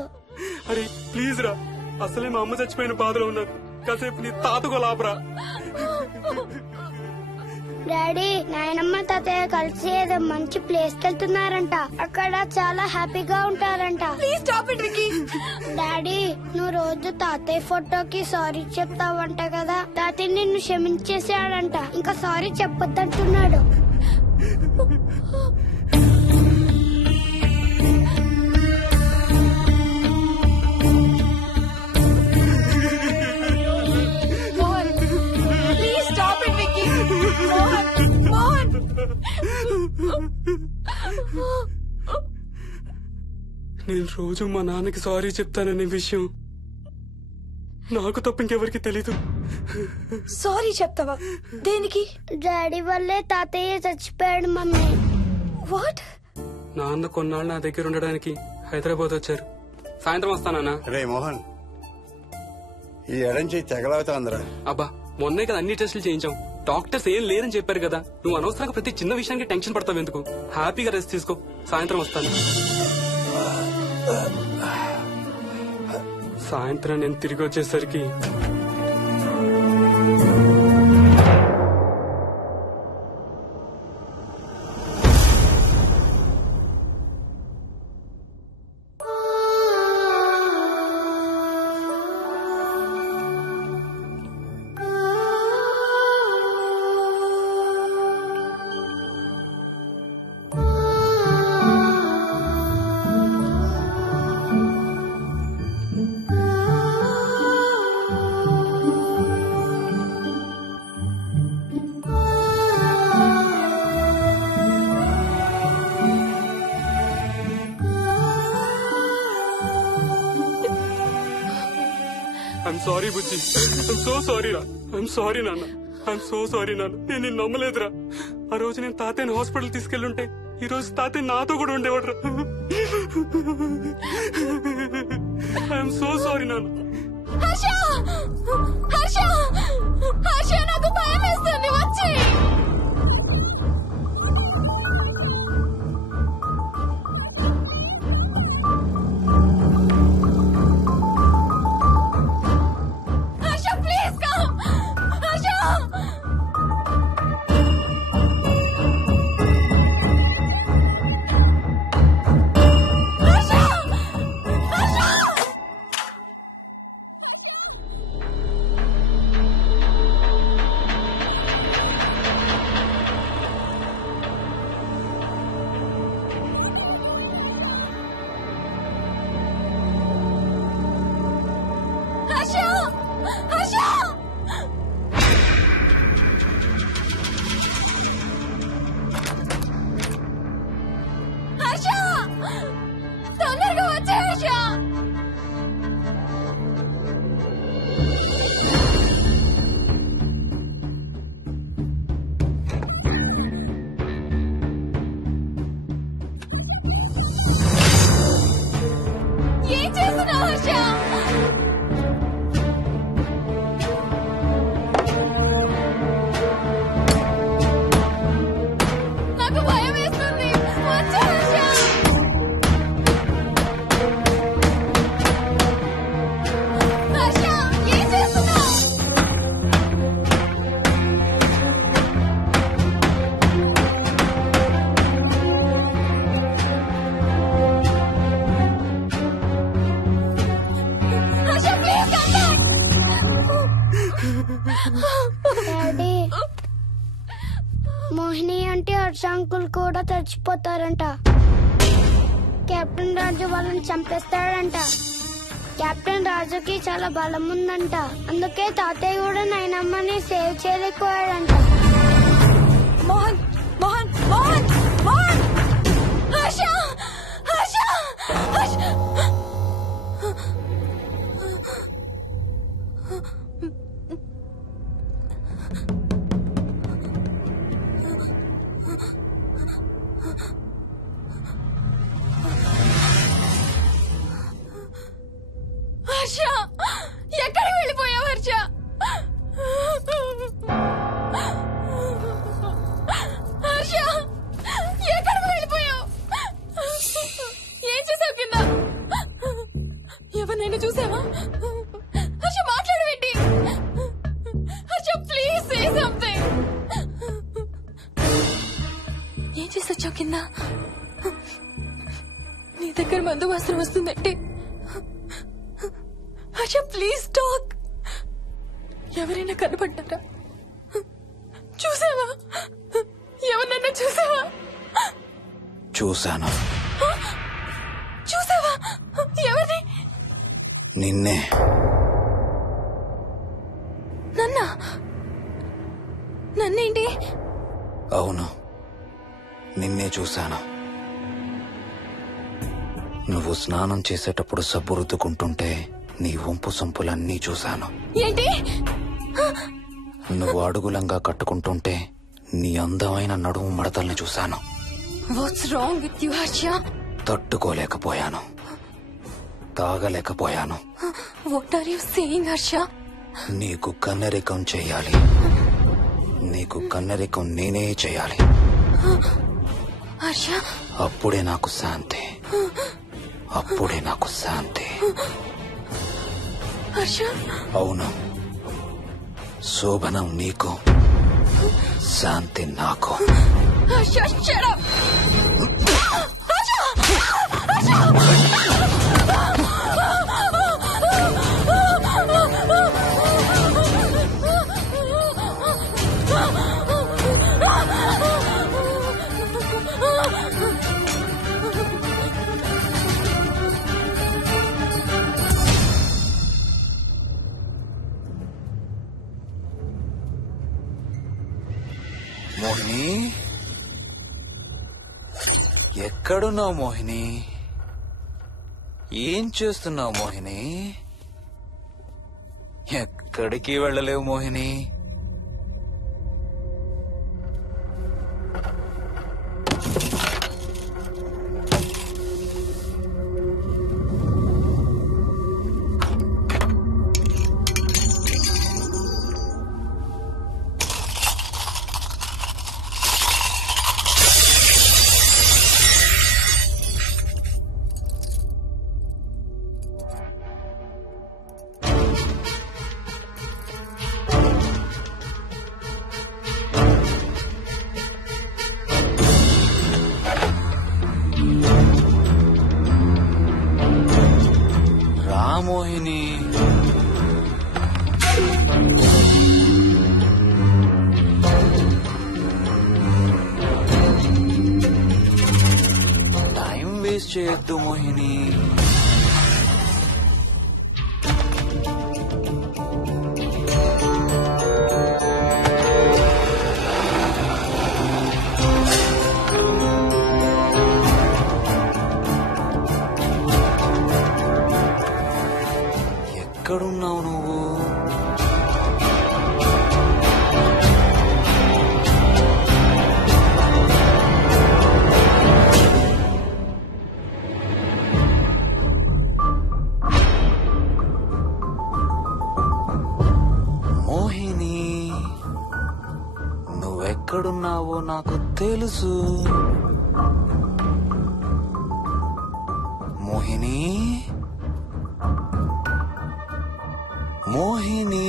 అరే ప్లీజ్ రా, అసలే మా అమ్మ చచ్చిపోయిన బాధలో ఉన్నాను. కాసేపు నీ తాతకు లాభరా. డాడీ నాయనమ్మ తాతయ్య కలిసి ఏదో మంచి ప్లేస్ కి వెళ్తున్నారంట. అక్కడ చాలా హ్యాపీగా ఉంటారంట. డాడీ నువ్వు రోజు తాతయ్య ఫోటోకి సారీ చెప్తావంట కదా. తాతయ్య నిన్ను క్షమించేసాడంట. ఇంకా సారీ చెప్పొద్దంటున్నాడు. నేను రోజు మా నాన్నకి సారీ చెప్తాననే విషయం నాకు తప్ప ఇంకెవరికి తెలీదు. సారీ చెప్తావా? దేనికి? డాడీ వల్లే తాతయ్య చచ్చిపోయాడు మమ్మీ. వాట్? నాన్న కొన్నాళ్ళు నా దగ్గర ఉండడానికి హైదరాబాద్ వచ్చారు. సాయంత్రం వస్తానా? రే మోహన్, ఈ ఎడం చేయి తెగలవుతాందిరా. అబ్బా మొన్నే కదా అన్ని టెస్టులు చేయించాం. డాక్టర్స్ ఏం లేదని చెప్పారు కదా. నువ్వు అనవసరంగా ప్రతి చిన్న విషయానికి టెన్షన్ పడతావు ఎందుకు? హ్యాపీగా రెస్ట్ తీసుకో. సాయంత్రం వస్తాను. సాయంత్రం నేను తిరిగి వచ్చేసరికి I'm sorry Bujji. I'm so sorry రా. ఐఎమ్ సారీ నాన్న. ఐఎమ్ సో సారీ నాన్న. నేను నిన్ను నమ్మలేదురా. ఆ రోజు నేను తాతయ్యని హాస్పిటల్ తీసుకెళ్ళుంటే ఈ రోజు తాతయ్య నాతో కూడా ఉండేవాడు రా. ఐఎమ్ సో సారీ నాన్న. నాకు భయం వేస్తుంది. వచ్చి తొందరగా వచ్చే హర్ష. ఏం చేస్తున్నావు హర్ష? నాకు భయం వేస్తుంది. వచ్చే హర్ష. హర్ష ఏం చేస్తున్నావు? Harsha please come daddy Mohini అంటే హర్ష అంకుల్ కూడా చచ్చిపోతారంట. కెప్టెన్ రాజు వాళ్ళని చంపేస్తాడంట. కెప్టెన్ రాజుకి చాలా బలం ఉందంట. అందుకే తాతయ్య కూడా నాయనమ్మని సేవ్ చేయలేకపోయాడంట. మోహన్ మోహన్ మోహన్ మోహన్. హర్ష హర్ష హర్ష. హర్ష ఎక్కడికి వెళ్ళిపోయావు హర్ష? కింద నీ దగ్గర మందు వాసన వస్తుందంటే హర్ష ప్లీజ్ టాక్. ఎవరైనా కనపడ్డారా? చూసావా? ఎవరన్నా చూసావా? చూశాను. చూసావా? ఎవరిని? నిన్నే. నన్నేంటి? అవును, నిన్నే చూశాను. నువ్వు స్నానం చేసేటప్పుడు సబ్బు రుద్దుకుంటుంటే నీ వంపు సొంపులన్నీ చూశాను. ఏంటి? నువ్వు అడుగులంగా కట్టుకుంటుంటే నీ అందమైన నడుము మడతల్ని చూశాను. What's wrong with you Harsha? తట్టుకోలేకపోయాను, తాగలేకపోయాను. What are you saying Harsha? నీకు కన్నరికం చెయ్యాలి. నీకు కన్నరికం నేనే చేయాలి. హర్ష, అప్పుడే నాకు శాంతి. అప్పుడే నాకు శాంతి. హర్ష, అవును, శోభనం నీకు, శాంతి నాకు. Harsha, shut up! మోహిని, ఎక్కడున్నావు మోహిని? ఏం చేస్తున్నావు మోహిని? ఎక్కడికి వెళ్ళలేవు మోహిని. మోహిని, టైం వేస్ట్ చేయొద్దు మోహిని. ఎక్కడున్నావు నువ్వు? మోహిని, నువ్వెక్కడున్నావో నాకు తెలుసు. మోహిని, మోహిని,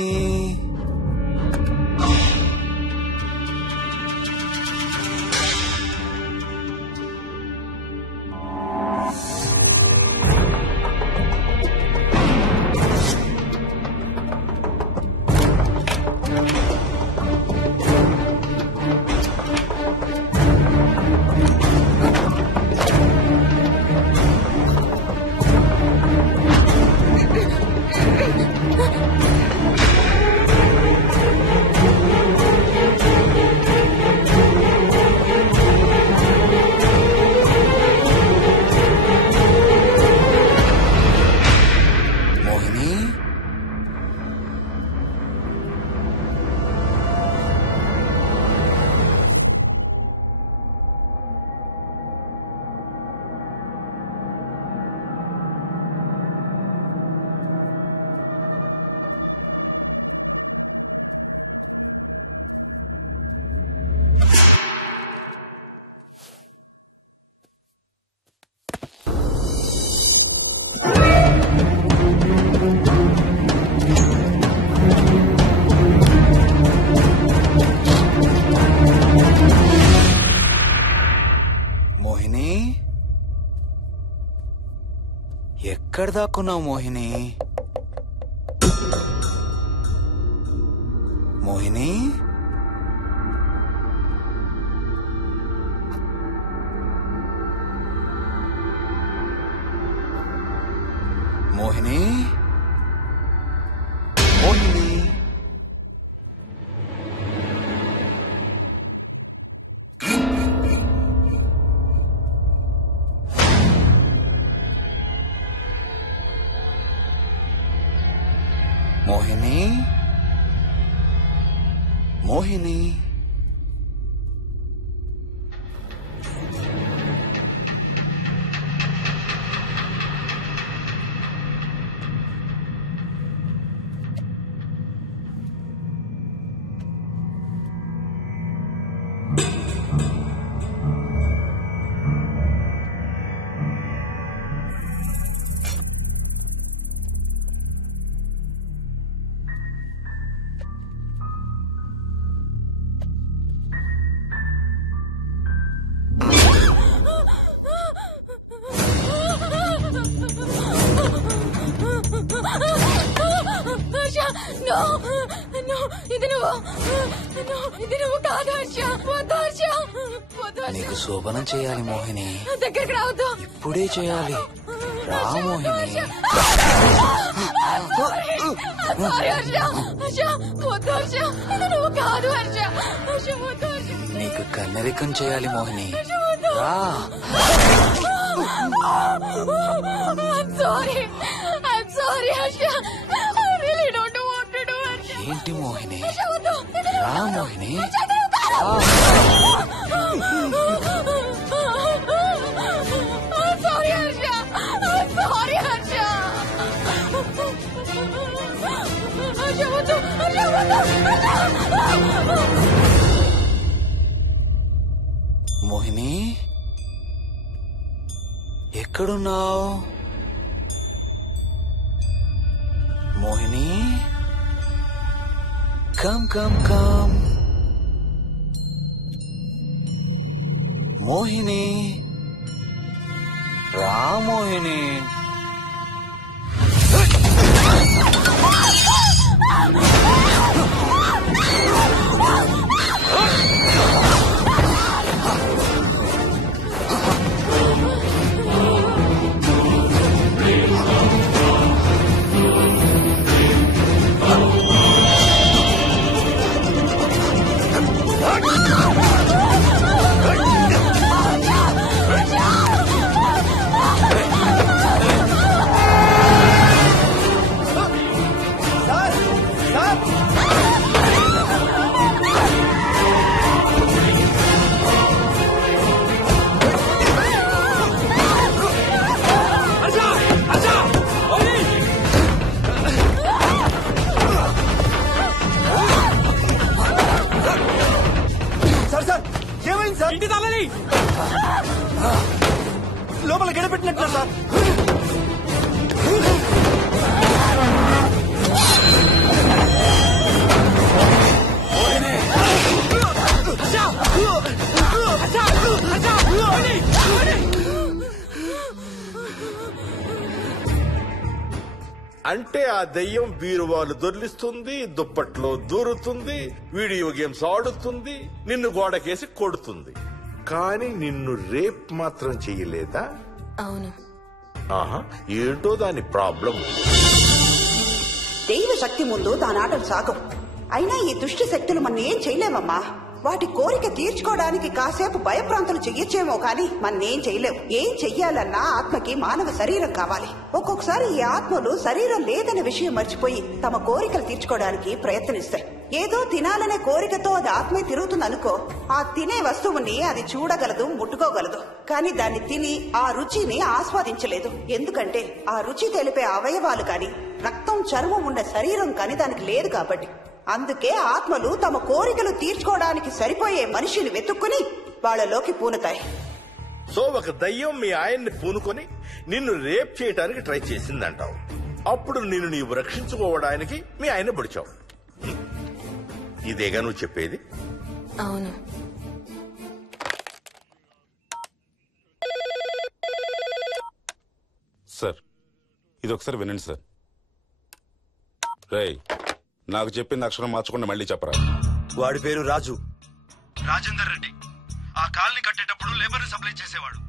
ఎక్కడ దాక్కున్నావు మోహిని? మోహిని, మోహిని, మోహిని. మోహిని, మోహిని. నీకు శోభనం చేయాలి మోహిని. దగ్గరికి రావద్దు. ఇప్పుడే చేయాలి. రా మోహిని. నీకు కన్నరికం చేయాలి మోహిని. రా. ఏంటి మోహిని? రా మోహిని. మోహిని, ఎక్కడున్నావు Mohini? Come come come Mohini. రా మోహిని. ఇంటి తాళాలి. లోపల గడపెట్టినట్లు సార్. అంటే ఆ దెయ్యం బీరువాలు దొర్లిస్తుంది, దుప్పట్లో దూరుతుంది, వీడియో గేమ్స్ ఆడుతుంది, నిన్ను గోడకేసి కొడుతుంది. కానీ నిన్ను రేప్ మాత్రం చెయ్యలేదా? అవును. ఆహా, ఏంటో దాని ప్రాబ్లం. దైవ శక్తి ముందు దానాటలు సాగం. అయినా ఈ దుష్ట శక్తులు మన ఏం చేయలేమమ్మా. వాటి కోరిక తీర్చుకోవడానికి కాసేపు భయప్రాంతులు చెయ్యొచ్చేమో కానీ మన్నేం చేయలేవు. ఏం చెయ్యాలన్నా ఆత్మకి మానవ శరీరం కావాలి. ఒక్కొక్కసారి ఈ ఆత్మలు శరీరం లేదన్న విషయం మర్చిపోయి తమ కోరికలు తీర్చుకోవడానికి ప్రయత్నిస్తాయి. ఏదో తినాలనే కోరికతో అది ఆత్మే తిరుగుతుందనుకో, ఆ తినే వస్తువుని అది చూడగలదు, ముట్టుకోగలదు. కానీ దాన్ని తిని ఆ రుచిని ఆస్వాదించలేదు. ఎందుకంటే ఆ రుచి తెలిపే అవయవాలు కాని, రక్తం చర్మం ఉన్న శరీరం కాని దానికి లేదు కాబట్టి. అందుకే ఆత్మలు తమ కోరికలు తీర్చుకోవడానికి సరిపోయే మనిషిని వెతుక్కుని వాళ్ళలోకి పూనుతాయి. సో ఒక దయ్యం మీ ఆయన్ని పూనుకొని నిన్ను రేప్ చేయడానికి ట్రై చేసిందంటావు. అప్పుడు నిన్ను నీవు రక్షించుకోవడానికి మీ ఆయన బడిచావు. ఇదేగా నువ్వు చెప్పేది? అవును. సార్, ఇది ఒకసారి వినండి సార్. రేయ్, నాకు చెప్పింది అక్షరం మార్చకుండా మళ్ళీ చెప్పరా. వాడి పేరు రాజు, రాజేందర్ రెడ్డి. ఆ కాలనీ కట్టేటప్పుడు లేబర్ సప్లై చేసేవాడు.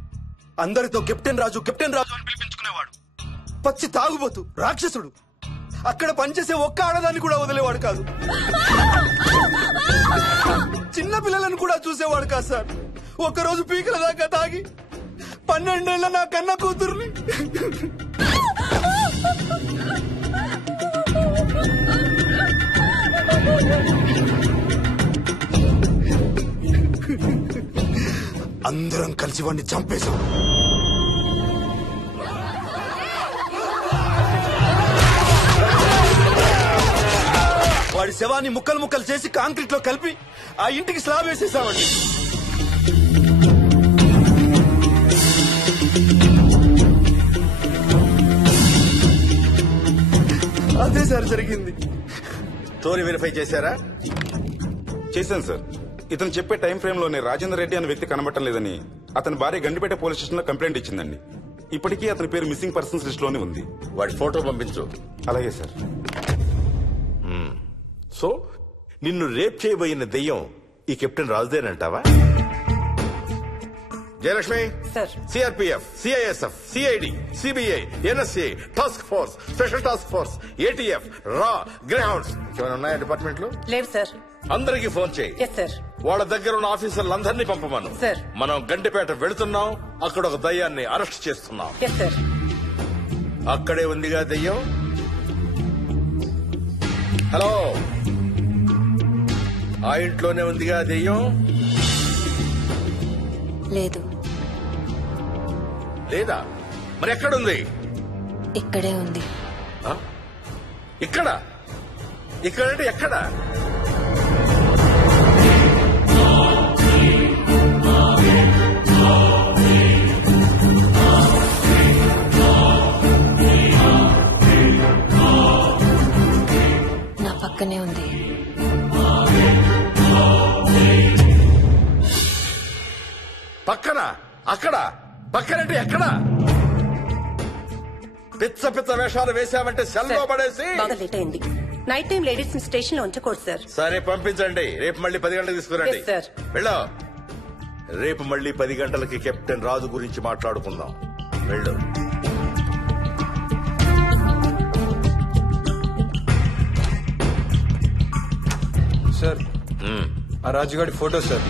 అందరితో కెప్టెన్ రాజు అని పిలిపించుకునేవాడు. పచ్చి తాగుబోతు, రాక్షసుడు. అక్కడ పనిచేసే ఒక్క ఆడదాన్ని కూడా వదిలేవాడు కాదు. చిన్న పిల్లలను కూడా చూసేవాడు కాదు సార్. ఒక్కరోజు పీకల దాకా తాగి 12 ఏళ్ల నా కన్న కూతుర్ని అందరం కలిసి వాడిని చంపేశాం. వాడి శవాన్ని ముక్కలు ముక్కలు చేసి కాంక్రీట్ లో కలిపి ఆ ఇంటికి స్లాబ్ వేసేసామండి. అదే సార్ జరిగింది. స్టోరీ వెరిఫై చేశారా? చేశాను సార్. ఇతను చెప్పే టైం ఫ్రేమ్ లోనే రాజేందర్ రెడ్డి అనే వ్యక్తి కనబడటం లేదని అతని భార్య గండిపేట పోలీస్ స్టేషన్ లో కంప్లైంట్ ఇచ్చిందండి. ఇప్పటికీ అతని పేరు మిస్సింగ్ పర్సన్స్ లిస్ట్ లోనే ఉంది. వాడి ఫోటో పంపించు. అలాగే సార్. సో నిన్ను రేప్ చేయబోయిన దెయ్యం ఈ కెప్టెన్ రాజుదేనంటావా? Jayalakshmi, CRPF, CISF, CID, CBI, NSA, task force, special task force, ATF, రా, గ్రేహౌండ్స్ ఏమైనా ఉన్నాయా డిపార్ట్మెంట్ లో? లేవు సార్. అందరికీ ఫోన్ చేయి. వాళ్ళ దగ్గర ఉన్న ఆఫీసర్లందరినీ పంపమను. మనం గండిపేట వెళుతున్నాం. అక్కడ ఒక దయ్యాన్ని అరెస్ట్ చేస్తున్నాం. అక్కడే ఉందిగా దయ్యం. హలో, ఆ ఇంట్లోనే ఉందిగా దెయ్యం? లేదు. లేదా? మరి ఎక్కడుంది? ఇక్కడే ఉంది. ఇక్కడ? ఇక్కడంటే ఎక్కడ? నా పక్కనే ఉంది. పక్కన? అక్కడ? పక్కనంటే ఎక్కడ? పిచ్చ పిచ్చ వేషాలు వేశామంటే సెల్లో పడేసి. బాగా లేట్ అయింది. నైట్ టైం లేడీస్ స్టేషన్ లో ఉంచకూడదు సార్. సరే పంపించండి. రేపు మళ్ళీ 10 గంటలకు తీసుకురండి. వెళ్ళు. రేపు మళ్ళీ 10 గంటలకి కెప్టెన్ రాజు గురించి మాట్లాడుకుందాం. వెళ్ళు. సార్, ఆ రాజుగాడి ఫోటో సార్.